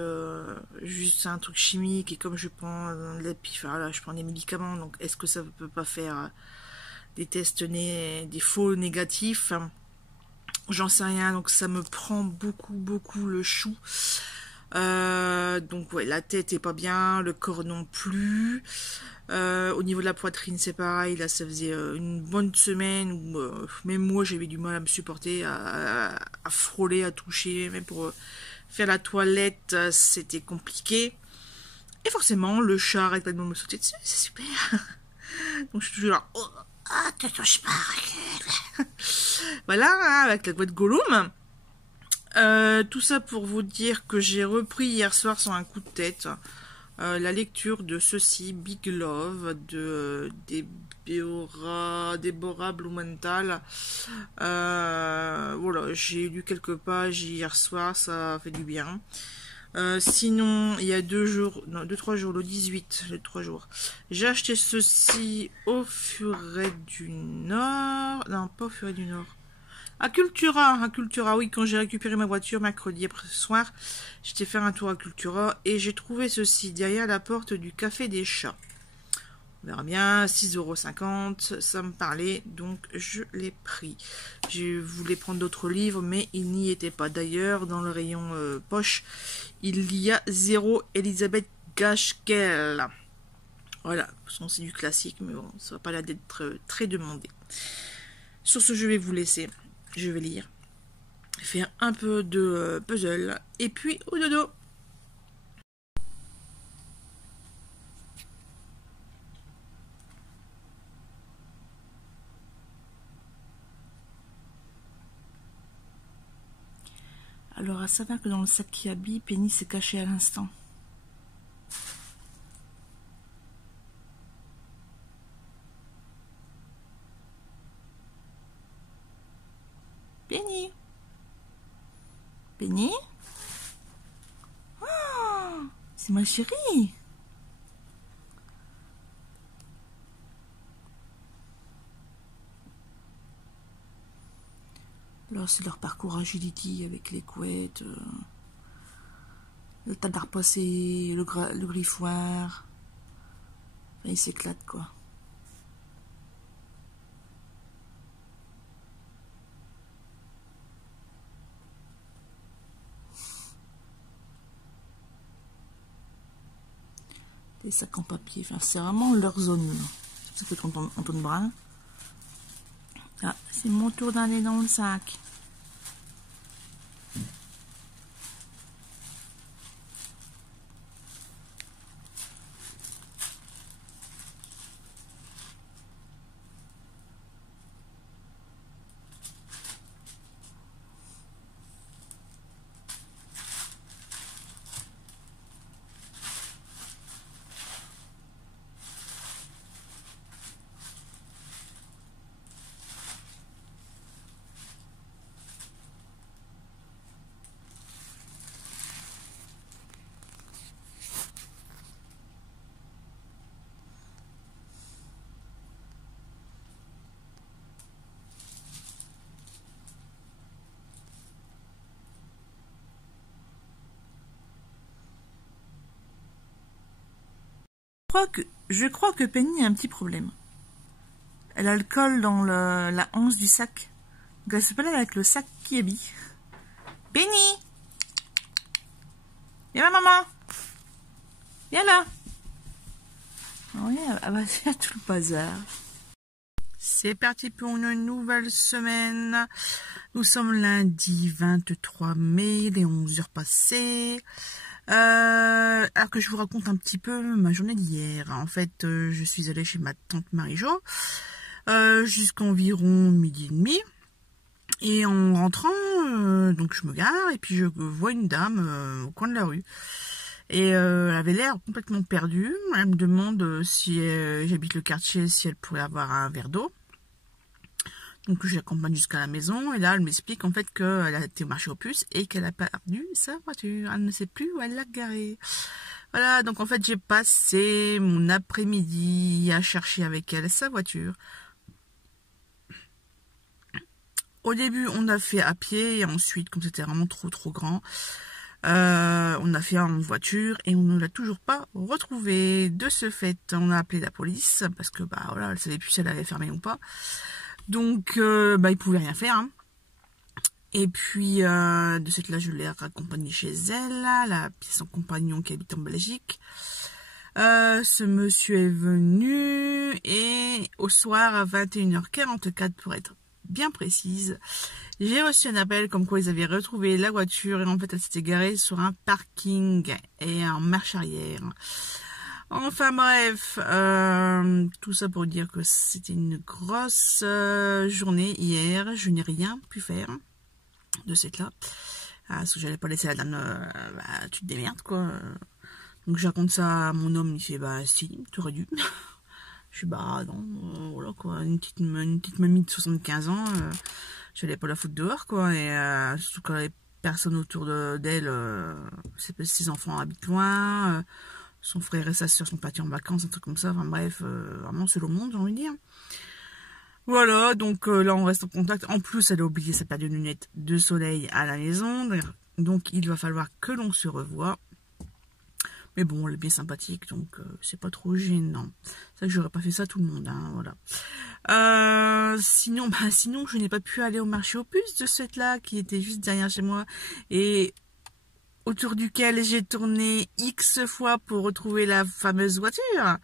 juste un truc chimique. Et comme je prends je prends des médicaments. Donc est-ce que ça ne peut pas faire des tests des faux négatifs? J'en sais rien. Donc ça me prend beaucoup le chou. Donc ouais, la tête est pas bien, le corps non plus. Au niveau de la poitrine c'est pareil, là ça faisait une bonne semaine où même moi j'avais du mal à me supporter, à frôler, à toucher, même pour faire la toilette c'était compliqué. Et forcément le chat arrête pas de me sauter dessus, c'est super. Donc je suis toujours là, oh, ah, te touche pas. Voilà, hein, avec la voix de Gollum. Tout ça pour vous dire que j'ai repris hier soir sur un coup de tête la lecture de ceci, Big Love de Deborah Blumenthal. Voilà, j'ai lu quelques pages hier soir, ça fait du bien. Sinon, il y a 2-3 jours, le 18, les 3 jours, j'ai acheté ceci au Furet du Nord. Non, pas au Furet du Nord. À Cultura, oui, quand j'ai récupéré ma voiture mercredi après ce soir, j'étais faire un tour à Cultura et j'ai trouvé ceci derrière la porte du Café des Chats. On verra bien, 6,50 €, ça me parlait, donc je l'ai pris. Je voulais prendre d'autres livres, mais il n'y était pas. D'ailleurs, dans le rayon poche, il y a 0 Elisabeth Gaskell. Voilà, c'est du classique, mais bon, ça va pas l'air d'être très demandé. Sur ce, je vais vous laisser. Je vais lire, faire un peu de puzzle, et puis au dodo. Alors, à savoir que dans le sac qui habille, Penny s'est cachée à l'instant. Penny. Penny. Oh, c'est ma chérie. Là, c'est leur parcours agility avec les couettes, le tas d'art passé, le griffoir. Enfin, ils s'éclatent, quoi. Des sacs en papier, enfin, c'est vraiment leur zone. Ça fait Antoine Brun. Ah, c'est mon tour d'aller dans le sac. Je crois que Penny a un petit problème. Elle a le col dans la hanche du sac. Donc elle se balade avec le sac qui habille. Penny! Viens ma maman! Viens là! Oui, elle va faire tout le bazar. C'est parti pour une nouvelle semaine. Nous sommes lundi 23 mai, les 11h passées. Alors que je vous raconte un petit peu ma journée d'hier. En fait, je suis allée chez ma tante Marie-Jo jusqu'à environ 12h30. Et en rentrant, donc je me gare et puis je vois une dame au coin de la rue. Et elle avait l'air complètement perdue. Elle me demande si j'habite le quartier, si elle pourrait avoir un verre d'eau. Donc je l'accompagne jusqu'à la maison et là elle m'explique en fait qu'elle a été au marché aux puces et qu'elle a perdu sa voiture. Elle ne sait plus où elle l'a garée. Voilà, donc en fait j'ai passé mon après-midi à chercher avec elle sa voiture. Au début on a fait à pied et ensuite comme c'était vraiment trop grand, on a fait en voiture et on ne l'a toujours pas retrouvée. De ce fait on a appelé la police parce que bah voilà, elle savait plus si elle avait fermé ou pas. Donc, il pouvait rien faire. Hein. Et puis, de cette là, je l'ai raccompagnée chez elle, là, son compagnon qui habite en Belgique. Ce monsieur est venu et au soir à 21h44 pour être bien précise, j'ai reçu un appel comme quoi ils avaient retrouvé la voiture et en fait elle s'était garée sur un parking et en marche arrière. Enfin bref, tout ça pour dire que c'était une grosse journée hier. Je n'ai rien pu faire de cette là. Parce que j'allais pas laisser la dame, tu te démerdes quoi. Donc je raconte ça à mon homme, il fait bah si, tu aurais dû. Je suis bah non, voilà quoi, une petite mamie de 75 ans, j'allais pas la foutre dehors quoi. Et surtout quand les personnes autour d'elle, ses enfants habitent loin. Son frère et sa soeur sont partis en vacances, un truc comme ça. Enfin bref, vraiment seul au monde, j'ai envie de dire. Voilà, donc là on reste en contact. En plus, elle a oublié sa paire de lunettes de soleil à la maison. Donc il va falloir que l'on se revoie. Mais bon, elle est bien sympathique, donc c'est pas trop gênant. C'est vrai que j'aurais pas fait ça à tout le monde, hein, voilà. Sinon, je n'ai pas pu aller au marché aux puces de cette là qui était juste derrière chez moi. Et autour duquel j'ai tourné X fois pour retrouver la fameuse voiture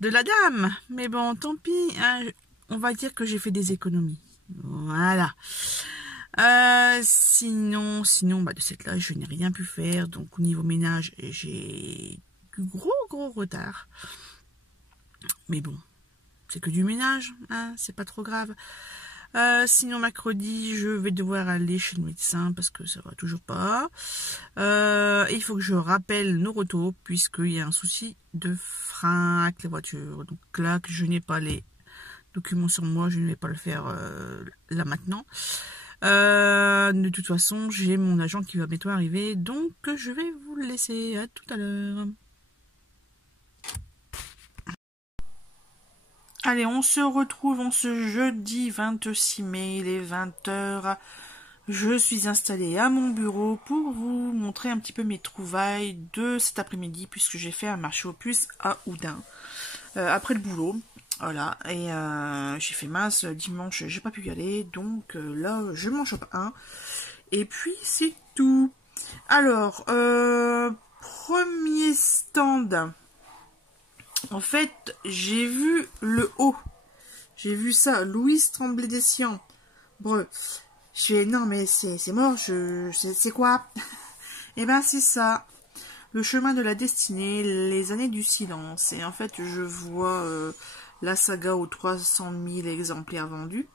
de la dame. Mais bon, tant pis, hein, on va dire que j'ai fait des économies. Voilà. Sinon, de cette là, je n'ai rien pu faire. Donc, au niveau ménage, j'ai eu gros retard. Mais bon, c'est que du ménage, hein, c'est pas trop grave. Sinon mercredi je vais devoir aller chez le médecin parce que ça va toujours pas. Il faut que je rappelle nos retours puisqu'il y a un souci de frein avec la voiture. Donc là que je n'ai pas les documents sur moi, je ne vais pas le faire là maintenant. De toute façon j'ai mon agent qui va bientôt arriver, donc je vais vous le laisser. À tout à l'heure. Allez, on se retrouve en ce jeudi 26 mai, il est 20 h. Je suis installée à mon bureau pour vous montrer un petit peu mes trouvailles de cet après-midi, puisque j'ai fait un marché aux puces à Oudin, après le boulot. Voilà, et j'ai fait mince, dimanche, j'ai pas pu y aller, donc là, je m'en chope un. Et puis, c'est tout. Alors, premier stand. En fait, j'ai vu le haut. J'ai vu ça, Louise Tremblay-Dessian. Bref, je fais, non mais c'est mort, c'est quoi? Eh ben c'est ça, le chemin de la destinée, les années du silence. Et en fait, je vois la saga aux 300 000 exemplaires vendus.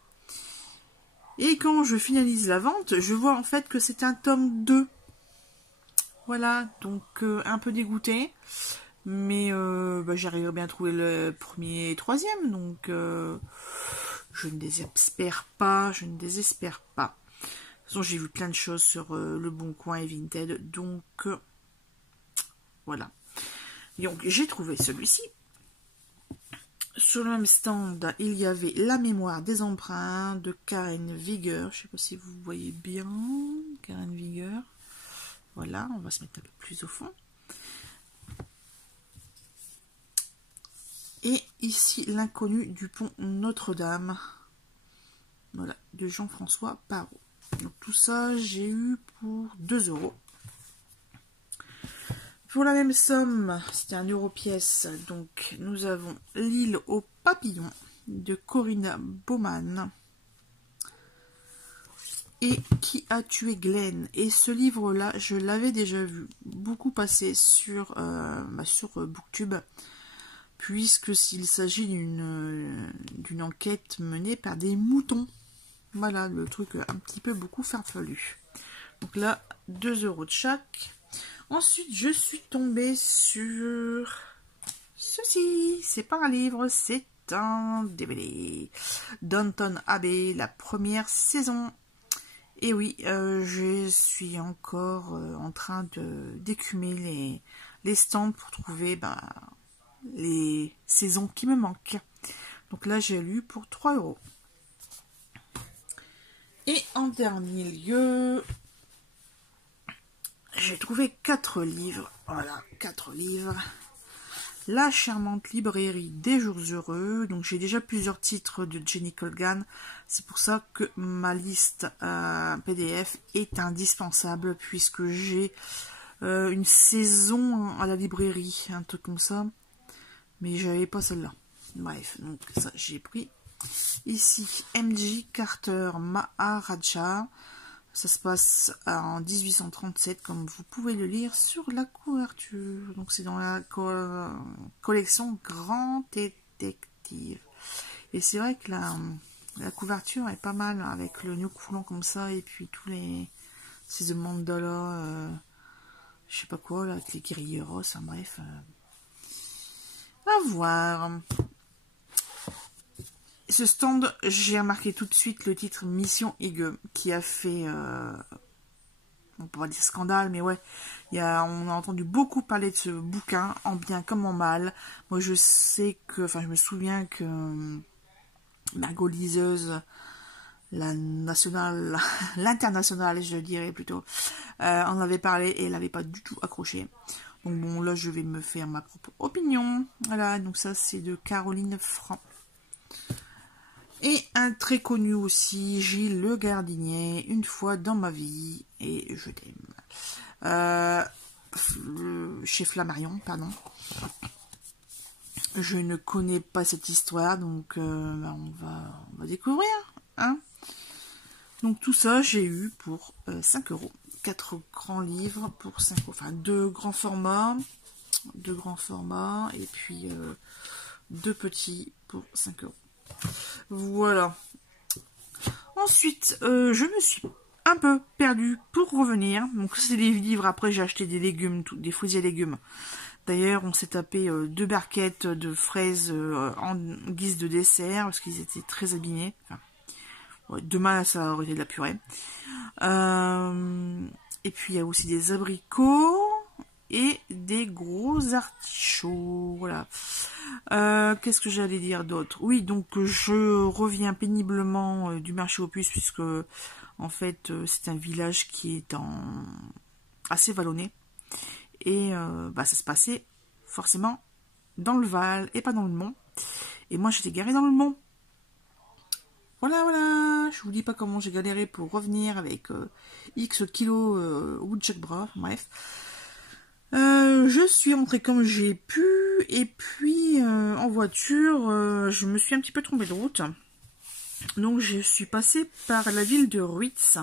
Et quand je finalise la vente, je vois en fait que c'est un tome 2. Voilà, donc un peu dégoûté. Mais j'arriverai bien à trouver le premier et troisième, donc je ne désespère pas, De toute façon, j'ai vu plein de choses sur Le Bon Coin et Vinted, donc voilà. Donc j'ai trouvé celui-ci. Sur le même stand, il y avait La mémoire des emprunts de Karen Vigueur. Je ne sais pas si vous voyez bien, Karen Vigueur. Voilà, on va se mettre un peu plus au fond. Et ici, L'inconnu du pont Notre-Dame. Voilà, de Jean-François Parot. Donc tout ça, j'ai eu pour 2 €. Pour la même somme, c'était un euro-pièce. Donc nous avons L'île aux papillons de Corinna Baumann. Et Qui a tué Glenn. Et ce livre-là, je l'avais déjà vu beaucoup passer sur Booktube, puisque s'il s'agit d'une enquête menée par des moutons. Voilà, le truc un petit peu beaucoup farfelu. Donc là, 2 € de chaque. Ensuite, je suis tombée sur ceci. C'est pas un livre, c'est un DVD. Downton Abbey, la première saison. Et oui, je suis encore en train d'écumer les stands pour trouver les saisons qui me manquent. Donc là, j'ai lu pour 3 €. Et en dernier lieu, j'ai trouvé 4 livres. Voilà, 4 livres. La charmante librairie des jours heureux. Donc j'ai déjà plusieurs titres de Jenny Colgan. C'est pour ça que ma liste PDF est indispensable, puisque j'ai une saison à la librairie, un truc comme ça. Mais j'avais pas celle-là. Bref, donc ça j'ai pris. Ici, M.J. Carter Maharaja. Ça se passe en 1837, comme vous pouvez le lire sur la couverture. Donc c'est dans la collection Grand Détective. Et c'est vrai que la couverture est pas mal, avec le nœud coulant comme ça, et puis tous ces mandalas, je sais pas quoi, là, avec les guerrilleros, hein, bref. À voir. Ce stand, j'ai remarqué tout de suite le titre Mission Higueux, qui a fait, on peut pas dire scandale, mais ouais, on a entendu beaucoup parler de ce bouquin, en bien comme en mal. Moi, je me souviens que Margot Liseuse, l'internationale, je dirais plutôt, en avait parlé et elle n'avait pas du tout accroché. Donc bon, là, je vais me faire ma propre opinion. Voilà, donc ça, c'est de Caroline Franc. Et un très connu aussi, Gilles Le Gardinier, Une fois dans ma vie, et je t'aime. Chez Flammarion, pardon. Je ne connais pas cette histoire, donc on va découvrir. Hein. Donc tout ça, j'ai eu pour 5 €. 4 grands livres pour 5 €. Enfin, 2 grands formats, et puis 2 petits pour 5 €. Voilà. Ensuite, je me suis un peu perdue pour revenir. Donc c'est des livres. Après, j'ai acheté des légumes, des fruits et légumes. D'ailleurs, on s'est tapé 2 barquettes de fraises en guise de dessert, parce qu'ils étaient très abîmés. Enfin, ouais, demain, ça aurait été de la purée. Et puis, il y a aussi des abricots. et des gros artichauts. Voilà. Qu'est-ce que j'allais dire d'autre? Oui, donc je reviens péniblement du marché aux puces, puisque en fait c'est un village qui est assez vallonné. Et ça se passait forcément dans le Val et pas dans le Mont. Et moi j'étais garée dans le Mont. Voilà, je vous dis pas comment j'ai galéré pour revenir avec X kilos Woodchuck Bras, bref. Je suis rentrée comme j'ai pu, et puis en voiture, je me suis un petit peu trompée de route. Donc je suis passée par la ville de Ruitz.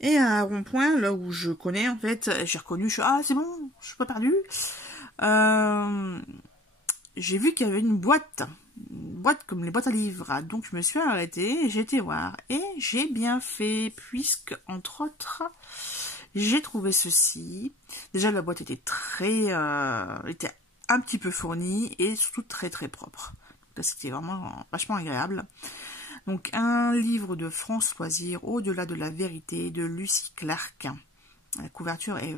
Et à un rond-point, là où je connais en fait, j'ai reconnu, ah c'est bon, je suis pas perdue. J'ai vu qu'il y avait une boîte comme les boîtes à livres, donc je me suis arrêtée, j'ai été voir, et j'ai bien fait, puisque, entre autres, j'ai trouvé ceci. Déjà, la boîte était était un petit peu fournie, et surtout très très propre. C'était vraiment vachement agréable. Donc, un livre de France Loisirs, Au-delà de la vérité, de Lucie Clark. La couverture est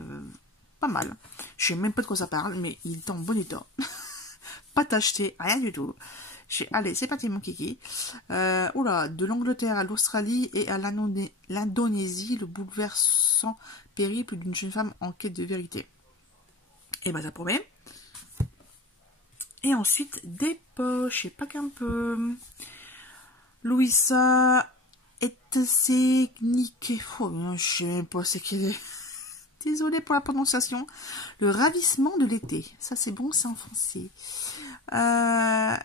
pas mal. Je sais même pas de quoi ça parle, mais il est en bon état. Pas tacheté, rien du tout. Allez, c'est parti mon kiki. Oula, de l'Angleterre à l'Australie et à l'Indonésie, le bouleversant périple d'une jeune femme en quête de vérité. Et ben ça promet. Et ensuite, des poches, et pas qu'un peu. Louisa Etsenik. Oh, je sais même pas c'est qu'elle est. Désolée pour la prononciation. Le ravissement de l'été. Ça c'est bon, c'est en français.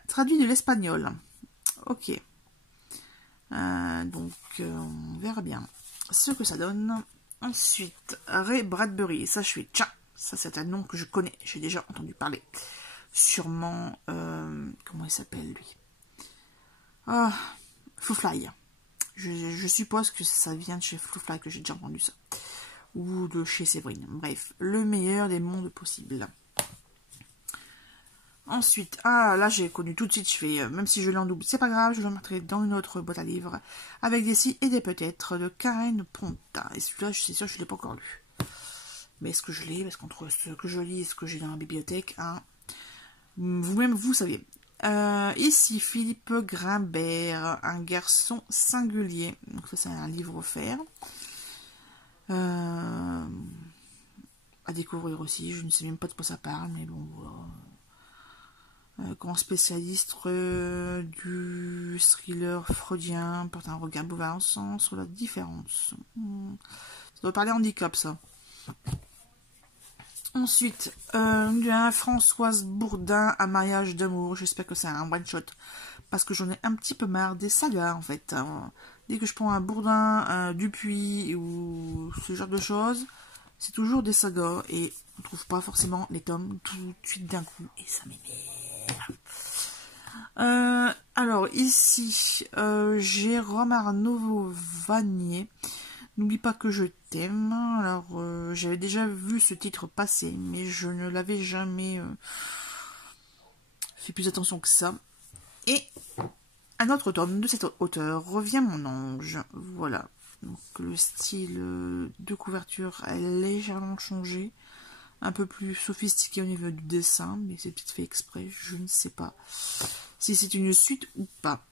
Traduit de l'espagnol. Ok. Donc, on verra bien ce que ça donne. Ensuite, Ray Bradbury. Ça, je suis tcha. Ça, c'est un nom que je connais. J'ai déjà entendu parler. Sûrement, comment il s'appelle, lui? Ah, Floofly. Je suppose que ça vient de chez Floofly, que j'ai déjà entendu ça. Ou de chez Séverine. Bref, le meilleur des mondes possibles. Ensuite, là j'ai connu tout de suite, je fais, même si je l'ai en double, c'est pas grave, je le mettrai dans une autre boîte à livres, avec des si et des peut-être, de Karen Ponta. Et celui-là, je suis sûre, je ne l'ai pas encore lu. Mais est-ce que je l'ai? Parce qu'entre ce que je lis et ce que j'ai dans la bibliothèque, hein, vous-même, vous savez. Ici, Philippe Grimbert, un garçon singulier. Donc ça, c'est un livre offert. À découvrir aussi, je ne sais même pas de quoi ça parle, mais bon, voilà. Grand spécialiste du thriller freudien, porte un regard bouleversant sur la différence. Ça doit parler handicap, ça. Ensuite, Françoise Bourdin, Un mariage d'amour. J'espère que c'est un one-shot, parce que j'en ai un petit peu marre des sagas, en fait. Dès que je prends un Bourdin, un Dupuis, ou ce genre de choses, c'est toujours des sagas, et on ne trouve pas forcément les tomes tout de suite d'un coup, et ça m'énerve. Alors ici, Jérôme Arnaud Vanier, N'oublie pas que je t'aime. Alors j'avais déjà vu ce titre passer, mais je ne l'avais jamais fait plus attention que ça. Et un autre tome de cet auteur, Reviens mon ange. Voilà. Donc le style de couverture a légèrement changé, un peu plus sophistiqué au niveau du dessin, mais c'est peut-être fait exprès, je ne sais pas si c'est une suite ou pas.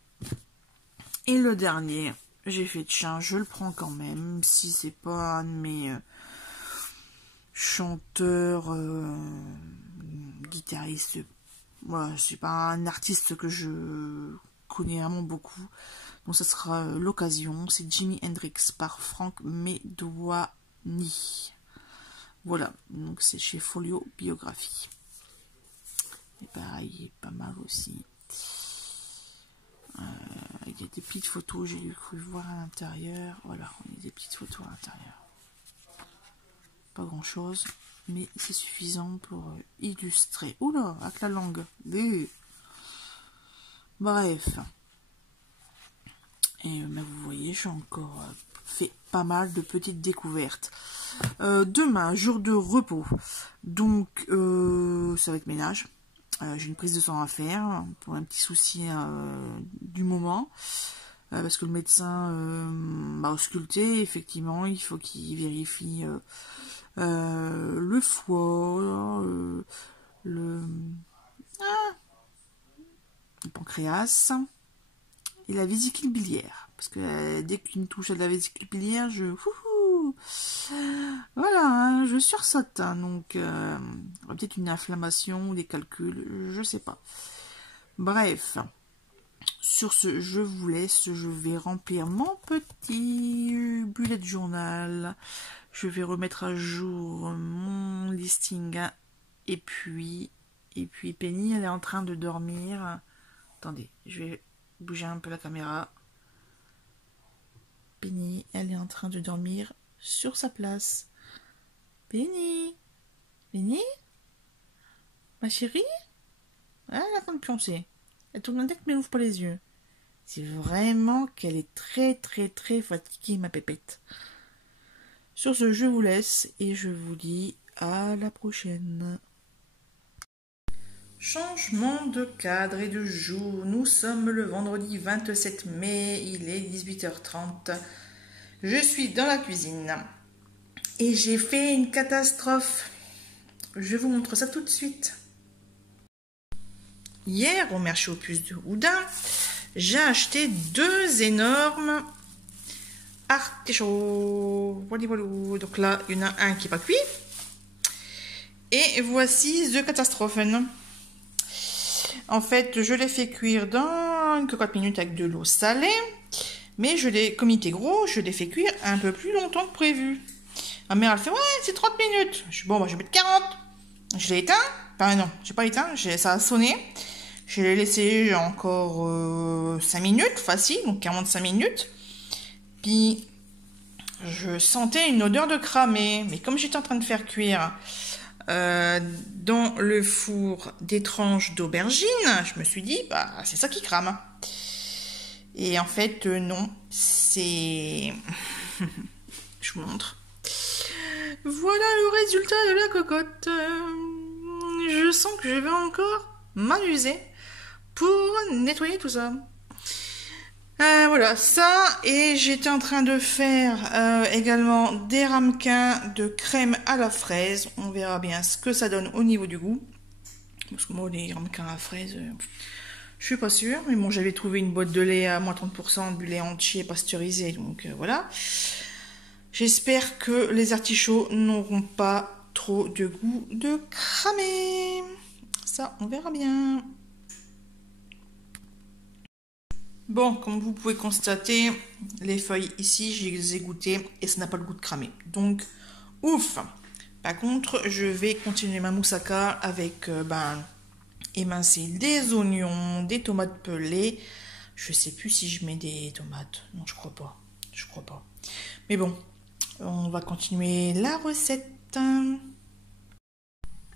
Et le dernier, j'ai fait tiens, je le prends quand même, si c'est pas un de mes chanteurs, guitaristes, voilà, c'est pas un artiste que je connais vraiment beaucoup, donc ça sera l'occasion. C'est Jimi Hendrix par Franck Medouani. Voilà, donc c'est chez Folio Biographie. Et pareil, il est pas mal aussi. Il y a des petites photos, j'ai cru voir à l'intérieur. Voilà, il y a des petites photos à l'intérieur. Pas grand chose, mais c'est suffisant pour illustrer. Oula, avec la langue. Bref. Et vous voyez, j'ai encore fait pas mal de petites découvertes. Demain, jour de repos. Donc, ça va être ménage. J'ai une prise de sang à faire pour un petit souci du moment. Parce que le médecin m'a ausculté. Effectivement, il faut qu'il vérifie le foie, le pancréas et la vésicule biliaire. Parce que dès qu'une touche à de la vésicule biliaire, voilà, hein, je sursaute. Hein, donc, peut-être une inflammation ou des calculs, je sais pas. Bref, sur ce, je vous laisse. Je vais remplir mon petit bullet journal. Je vais remettre à jour mon listing. Et puis Penny, elle est en train de dormir. Attendez, je vais bouger un peu la caméra. Penny, elle est en train de dormir sur sa place. Penny, ma chérie, elle est en train de pioncer. Elle tourne la tête mais elle n'ouvre pas les yeux. C'est vraiment qu'elle est très fatiguée, ma pépette. Sur ce, je vous laisse et je vous dis à la prochaine. Changement de cadre et de jour. Nous sommes le vendredi 27 mai, il est 18h30. Je suis dans la cuisine et j'ai fait une catastrophe. Je vous montre ça tout de suite. Hier, au marché aux puces de Houdin, j'ai acheté 2 énormes artichauts. Voilà. Donc là, il y en a un qui n'est pas cuit. Et voici The Katastrophen. En fait, je l'ai fait cuire dans une cocotte minutes avec de l'eau salée. Mais comme il était gros, je l'ai fait cuire un peu plus longtemps que prévu. Ma mère, elle fait, ouais, c'est 30 minutes. Je dis, bon, je vais mettre 40. Je l'ai éteint. Enfin, non, j'ai pas éteint. Ça a sonné. Je l'ai laissé encore 5 minutes, facile, donc 45 minutes. Puis, je sentais une odeur de cramé. Mais comme j'étais en train de faire cuire dans le four des tranches d'aubergine, je me suis dit, bah, c'est ça qui crame. Et en fait, non, c'est... Je vous montre. Voilà le résultat de la cocotte. Je sens que je vais encore m'amuser pour nettoyer tout ça. Voilà, ça, et j'étais en train de faire également des ramequins de crème à la fraise. On verra bien ce que ça donne au niveau du goût. Parce que moi, les ramequins à la fraise, je suis pas sûre. Mais bon, j'avais trouvé une boîte de lait à moins 30%, du lait entier pasteurisé, donc voilà. J'espère que les artichauts n'auront pas trop de goût de cramé. Ça, on verra bien. Bon, comme vous pouvez constater, les feuilles ici, je les ai goûtées et ça n'a pas le goût de cramé. Donc, ouf! Par contre, je vais continuer ma moussaka avec, émincer des oignons, des tomates pelées. Je sais plus si je mets des tomates. Non, je crois pas. Je crois pas. Mais bon, on va continuer la recette.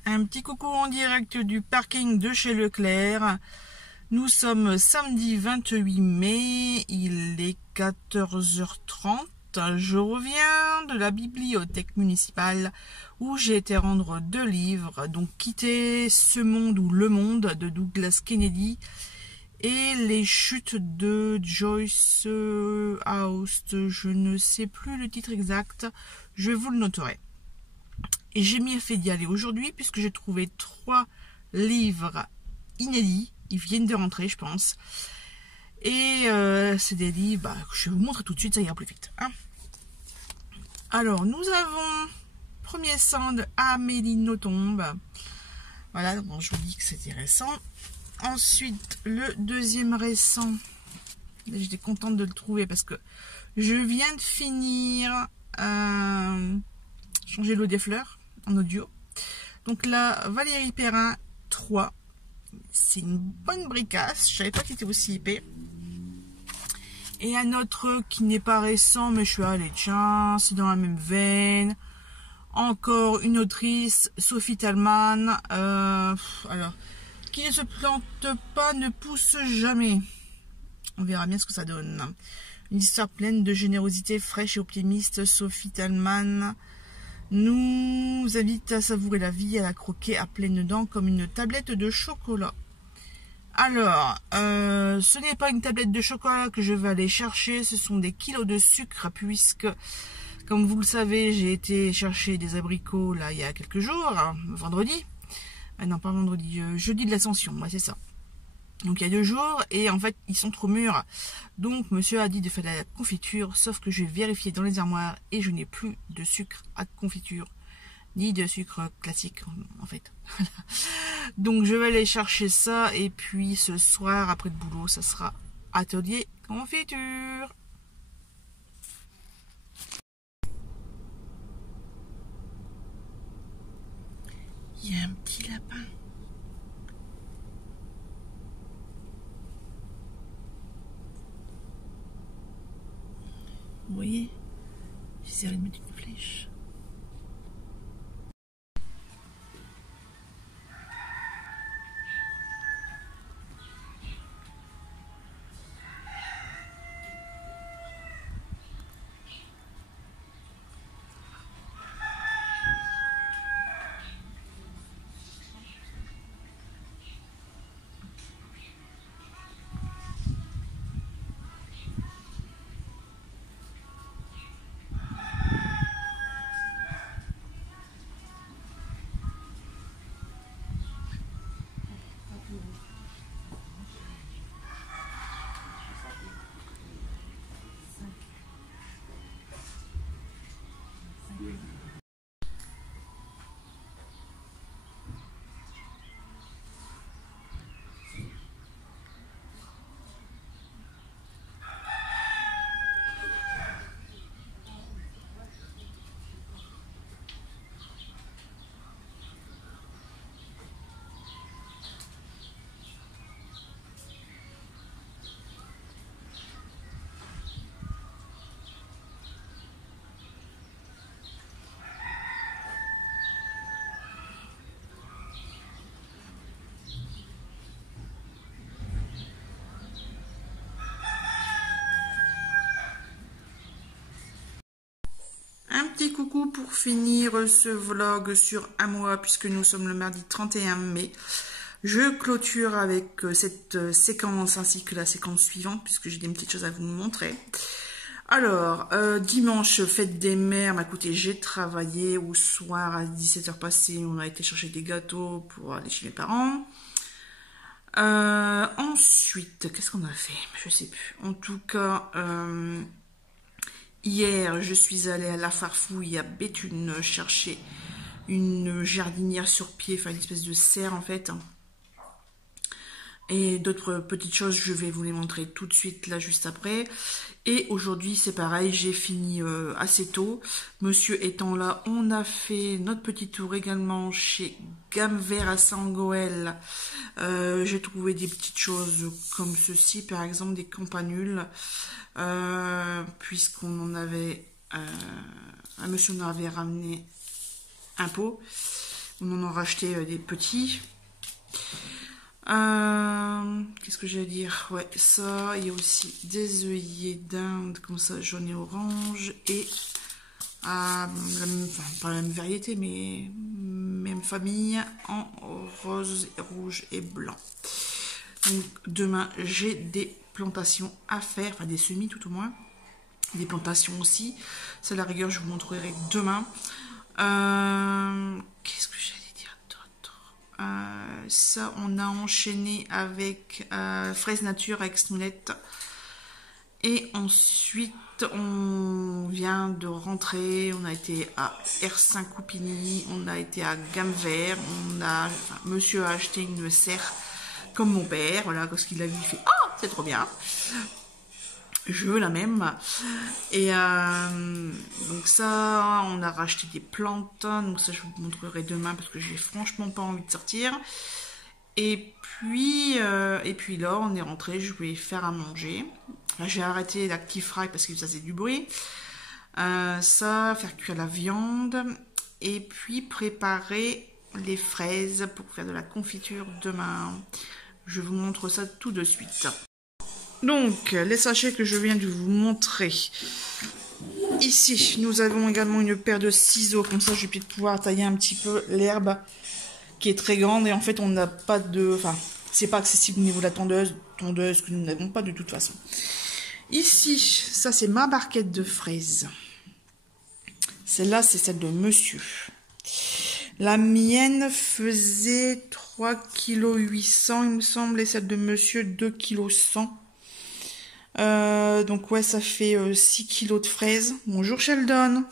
Un petit coucou en direct du parking de chez Leclerc. Nous sommes samedi 28 mai, il est 14h30. Je reviens de la bibliothèque municipale où j'ai été rendre 2 livres. Donc Quitter ce monde ou Le Monde de Douglas Kennedy et Les chutes de Joyce Houst. Je ne sais plus le titre exact, je vous le noterai. Et j'ai bien fait d'y aller aujourd'hui puisque j'ai trouvé 3 livres inédits. Ils viennent de rentrer, je pense. Et c'est des livres que je vais vous montrer tout de suite, ça ira plus vite. Hein. Alors, nous avons premier sang de Amélie Nothomb. Voilà, bon, je vous dis que c'était récent. Ensuite, le deuxième récent. J'étais contente de le trouver parce que je viens de finir Changer l'eau des fleurs en audio. Donc là, Valérie Perrin 3. C'est une bonne bricasse. Je savais pas qu'il était aussi épais. Et un autre qui n'est pas récent, mais je suis allée, tiens, c'est dans la même veine. Encore une autrice, Sophie Thalmann. Alors, qui ne se plante pas ne pousse jamais. On verra bien ce que ça donne. Une histoire pleine de générosité fraîche et optimiste. Sophie Thalmann nous invite à savourer la vie, à la croquer à pleines dents comme une tablette de chocolat. Alors, ce n'est pas une tablette de chocolat que je vais aller chercher, ce sont des kilos de sucre puisque Comme vous le savez, j'ai été chercher des abricots là il y a quelques jours, hein, vendredi. Ah non, pas vendredi, jeudi de l'Ascension, ouais, c'est ça. Donc il y a 2 jours, et en fait ils sont trop mûrs. Donc monsieur a dit de faire de la confiture, sauf que j'ai vérifié dans les armoires et je n'ai plus de sucre à confiture, ni de sucre classique en fait. Donc je vais aller chercher ça, et puis ce soir après le boulot ça sera atelier confiture. Il y a un petit lapin. Vous voyez, j'essaierai de mettre une flèche. Un petit coucou pour finir ce vlog sur un mois, puisque nous sommes le mardi 31 mai. Je clôture avec cette séquence ainsi que la séquence suivante, puisque j'ai des petites choses à vous montrer. Alors, dimanche, fête des mères. Bah, écoutez, j'ai travaillé au soir à 17h passées. On a été chercher des gâteaux pour aller chez mes parents. Ensuite, qu'est-ce qu'on a fait? Je sais plus. En tout cas... hier, je suis allée à la Farfouille à Béthune chercher une jardinière sur pied, enfin une espèce de serre en fait. Et d'autres petites choses, je vais vous les montrer tout de suite là juste après. Et aujourd'hui c'est pareil, j'ai fini assez tôt. Monsieur étant là, on a fait notre petit tour également chez Gamme Vert à Saint-Goël. J'ai trouvé des petites choses comme ceci, par exemple des campanules. Puisqu'on en avait... un monsieur en avait ramené un pot. On en a racheté des petits. Qu'est-ce que j'ai à dire? Ouais, ça, il y a aussi des œillets d'Inde, comme ça, jaune et orange, et enfin, pas la même variété, mais même famille, en rose, rouge et blanc. Donc, demain, j'ai des plantations à faire, enfin des semis tout au moins, des plantations aussi. Ça, à la rigueur, je vous montrerai demain. Qu'est-ce que j'allais dire d'autre? Ça, on a enchaîné avec Fraise Nature avec Snoulette. Et ensuite, on vient de rentrer. On a été à R5 Coupigny, on a été à Gamme Vert. Monsieur a acheté une serre comme mon père, voilà, parce qu'il a vu, il fait « Oh, c'est trop bien !» Je veux la même. Et donc ça, on a racheté des plantes. Donc ça, je vous montrerai demain parce que j'ai franchement pas envie de sortir. Et puis là, on est rentré. Je vais faire à manger. J'ai arrêté l'Actifry parce que ça faisait du bruit. Ça, faire cuire la viande. Et puis préparer les fraises pour faire de la confiture demain. Je vous montre ça tout de suite. Donc, les sachets que je viens de vous montrer. Ici, nous avons également une paire de ciseaux. Comme ça, je vais peut-être pouvoir tailler un petit peu l'herbe qui est très grande. Et en fait, on n'a pas de... Enfin, c'est pas accessible au niveau de la tondeuse que nous n'avons pas de toute façon. Ici, ça c'est ma barquette de fraises. Celle-là, c'est celle de monsieur. La mienne faisait 3,8 kg, il me semble, et celle de monsieur, 2,1 kg. Donc ouais, ça fait 6 kg de fraises. Bonjour Sheldon.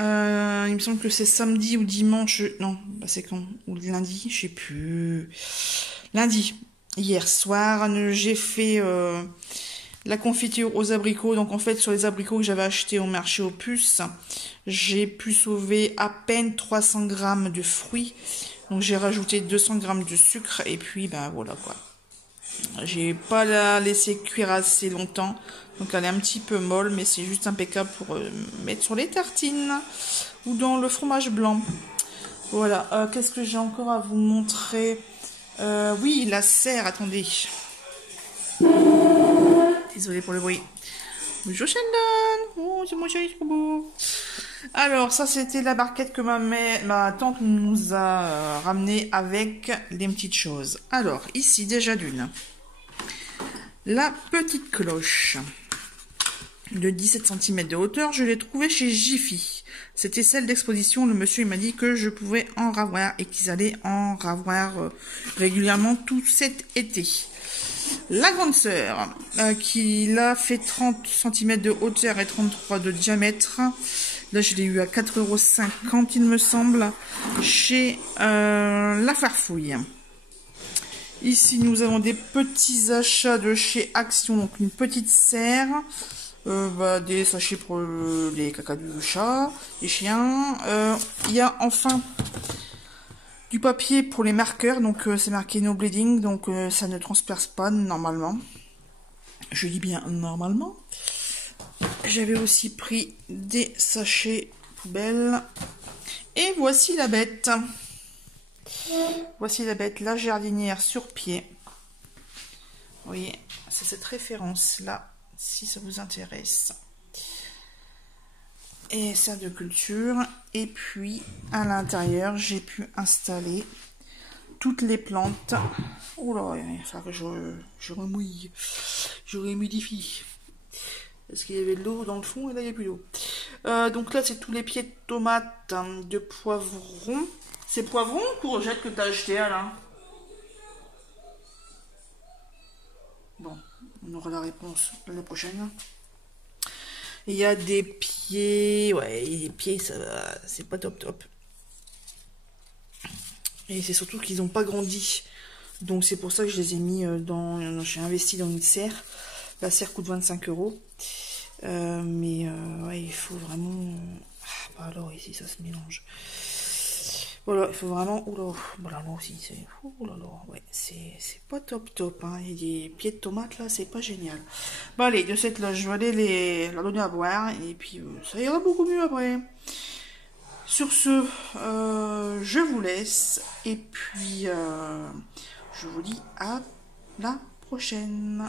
Il me semble que c'est samedi ou dimanche. Non, bah c'est quand? Ou lundi, je sais plus. Lundi. Hier soir, j'ai fait la confiture aux abricots. Donc en fait, sur les abricots que j'avais achetés au marché aux puces, j'ai pu sauver à peine 300 grammes de fruits. Donc j'ai rajouté 200 grammes de sucre. Et puis, ben voilà quoi. J'ai pas la laissé cuire assez longtemps. Donc elle est un petit peu molle, mais c'est juste impeccable pour mettre sur les tartines ou dans le fromage blanc. Voilà. Qu'est-ce que j'ai encore à vous montrer? Oui, la serre, attendez. Désolée pour le bruit. Bonjour Sheldon. Oh, c'est mon chéri trop beau. Alors, ça c'était la barquette que ma tante nous a ramenée avec les petites choses. Alors, ici déjà d'une. La petite cloche de 17 cm de hauteur, je l'ai trouvée chez Jiffy. C'était celle d'exposition. Le monsieur il m'a dit que je pouvais en ravoir et qu'ils allaient en ravoir régulièrement tout cet été. La grande sœur, qui là fait 30 cm de hauteur et 33 de diamètre. Là, je l'ai eu à 4,50 € il me semble, chez La Farfouille. Ici, nous avons des petits achats de chez Action, donc une petite serre, des sachets pour les caca du chat, les chiens. Il y a enfin du papier pour les marqueurs, donc c'est marqué no bleeding, donc ça ne transperce pas normalement. Je dis bien normalement. J'avais aussi pris des sachets poubelles. Et voici la bête. Voici la bête, la jardinière sur pied. Vous voyez, c'est cette référence-là, si ça vous intéresse. Et serre de culture. Et puis, à l'intérieur, j'ai pu installer toutes les plantes. Oula, il va falloir que je remouille. Je réhumidifie. Parce qu'il y avait de l'eau dans le fond et là il n'y a plus d'eau. Donc là c'est tous les pieds de tomates, de poivrons. C'est poivrons ou courgettes que tu as acheté Alain? Bon, on aura la réponse l'année prochaine. Il y a des pieds, ouais, les pieds ça va, c'est pas top top. Et c'est surtout qu'ils n'ont pas grandi. Donc c'est pour ça que je les ai mis dans, j'ai investi dans une serre. La serre coûte 25 €. Ouais, il faut vraiment... Ah, bah alors ici ça se mélange. Voilà, il faut vraiment... Oula, voilà, là aussi c'est... Oula, ouais, c'est pas top top. Hein. Il y a des pieds de tomates là, c'est pas génial. Bon allez, de cette là, je vais aller la donner à boire. Et puis ça ira beaucoup mieux après. Sur ce, je vous laisse. Et puis, je vous dis à la prochaine.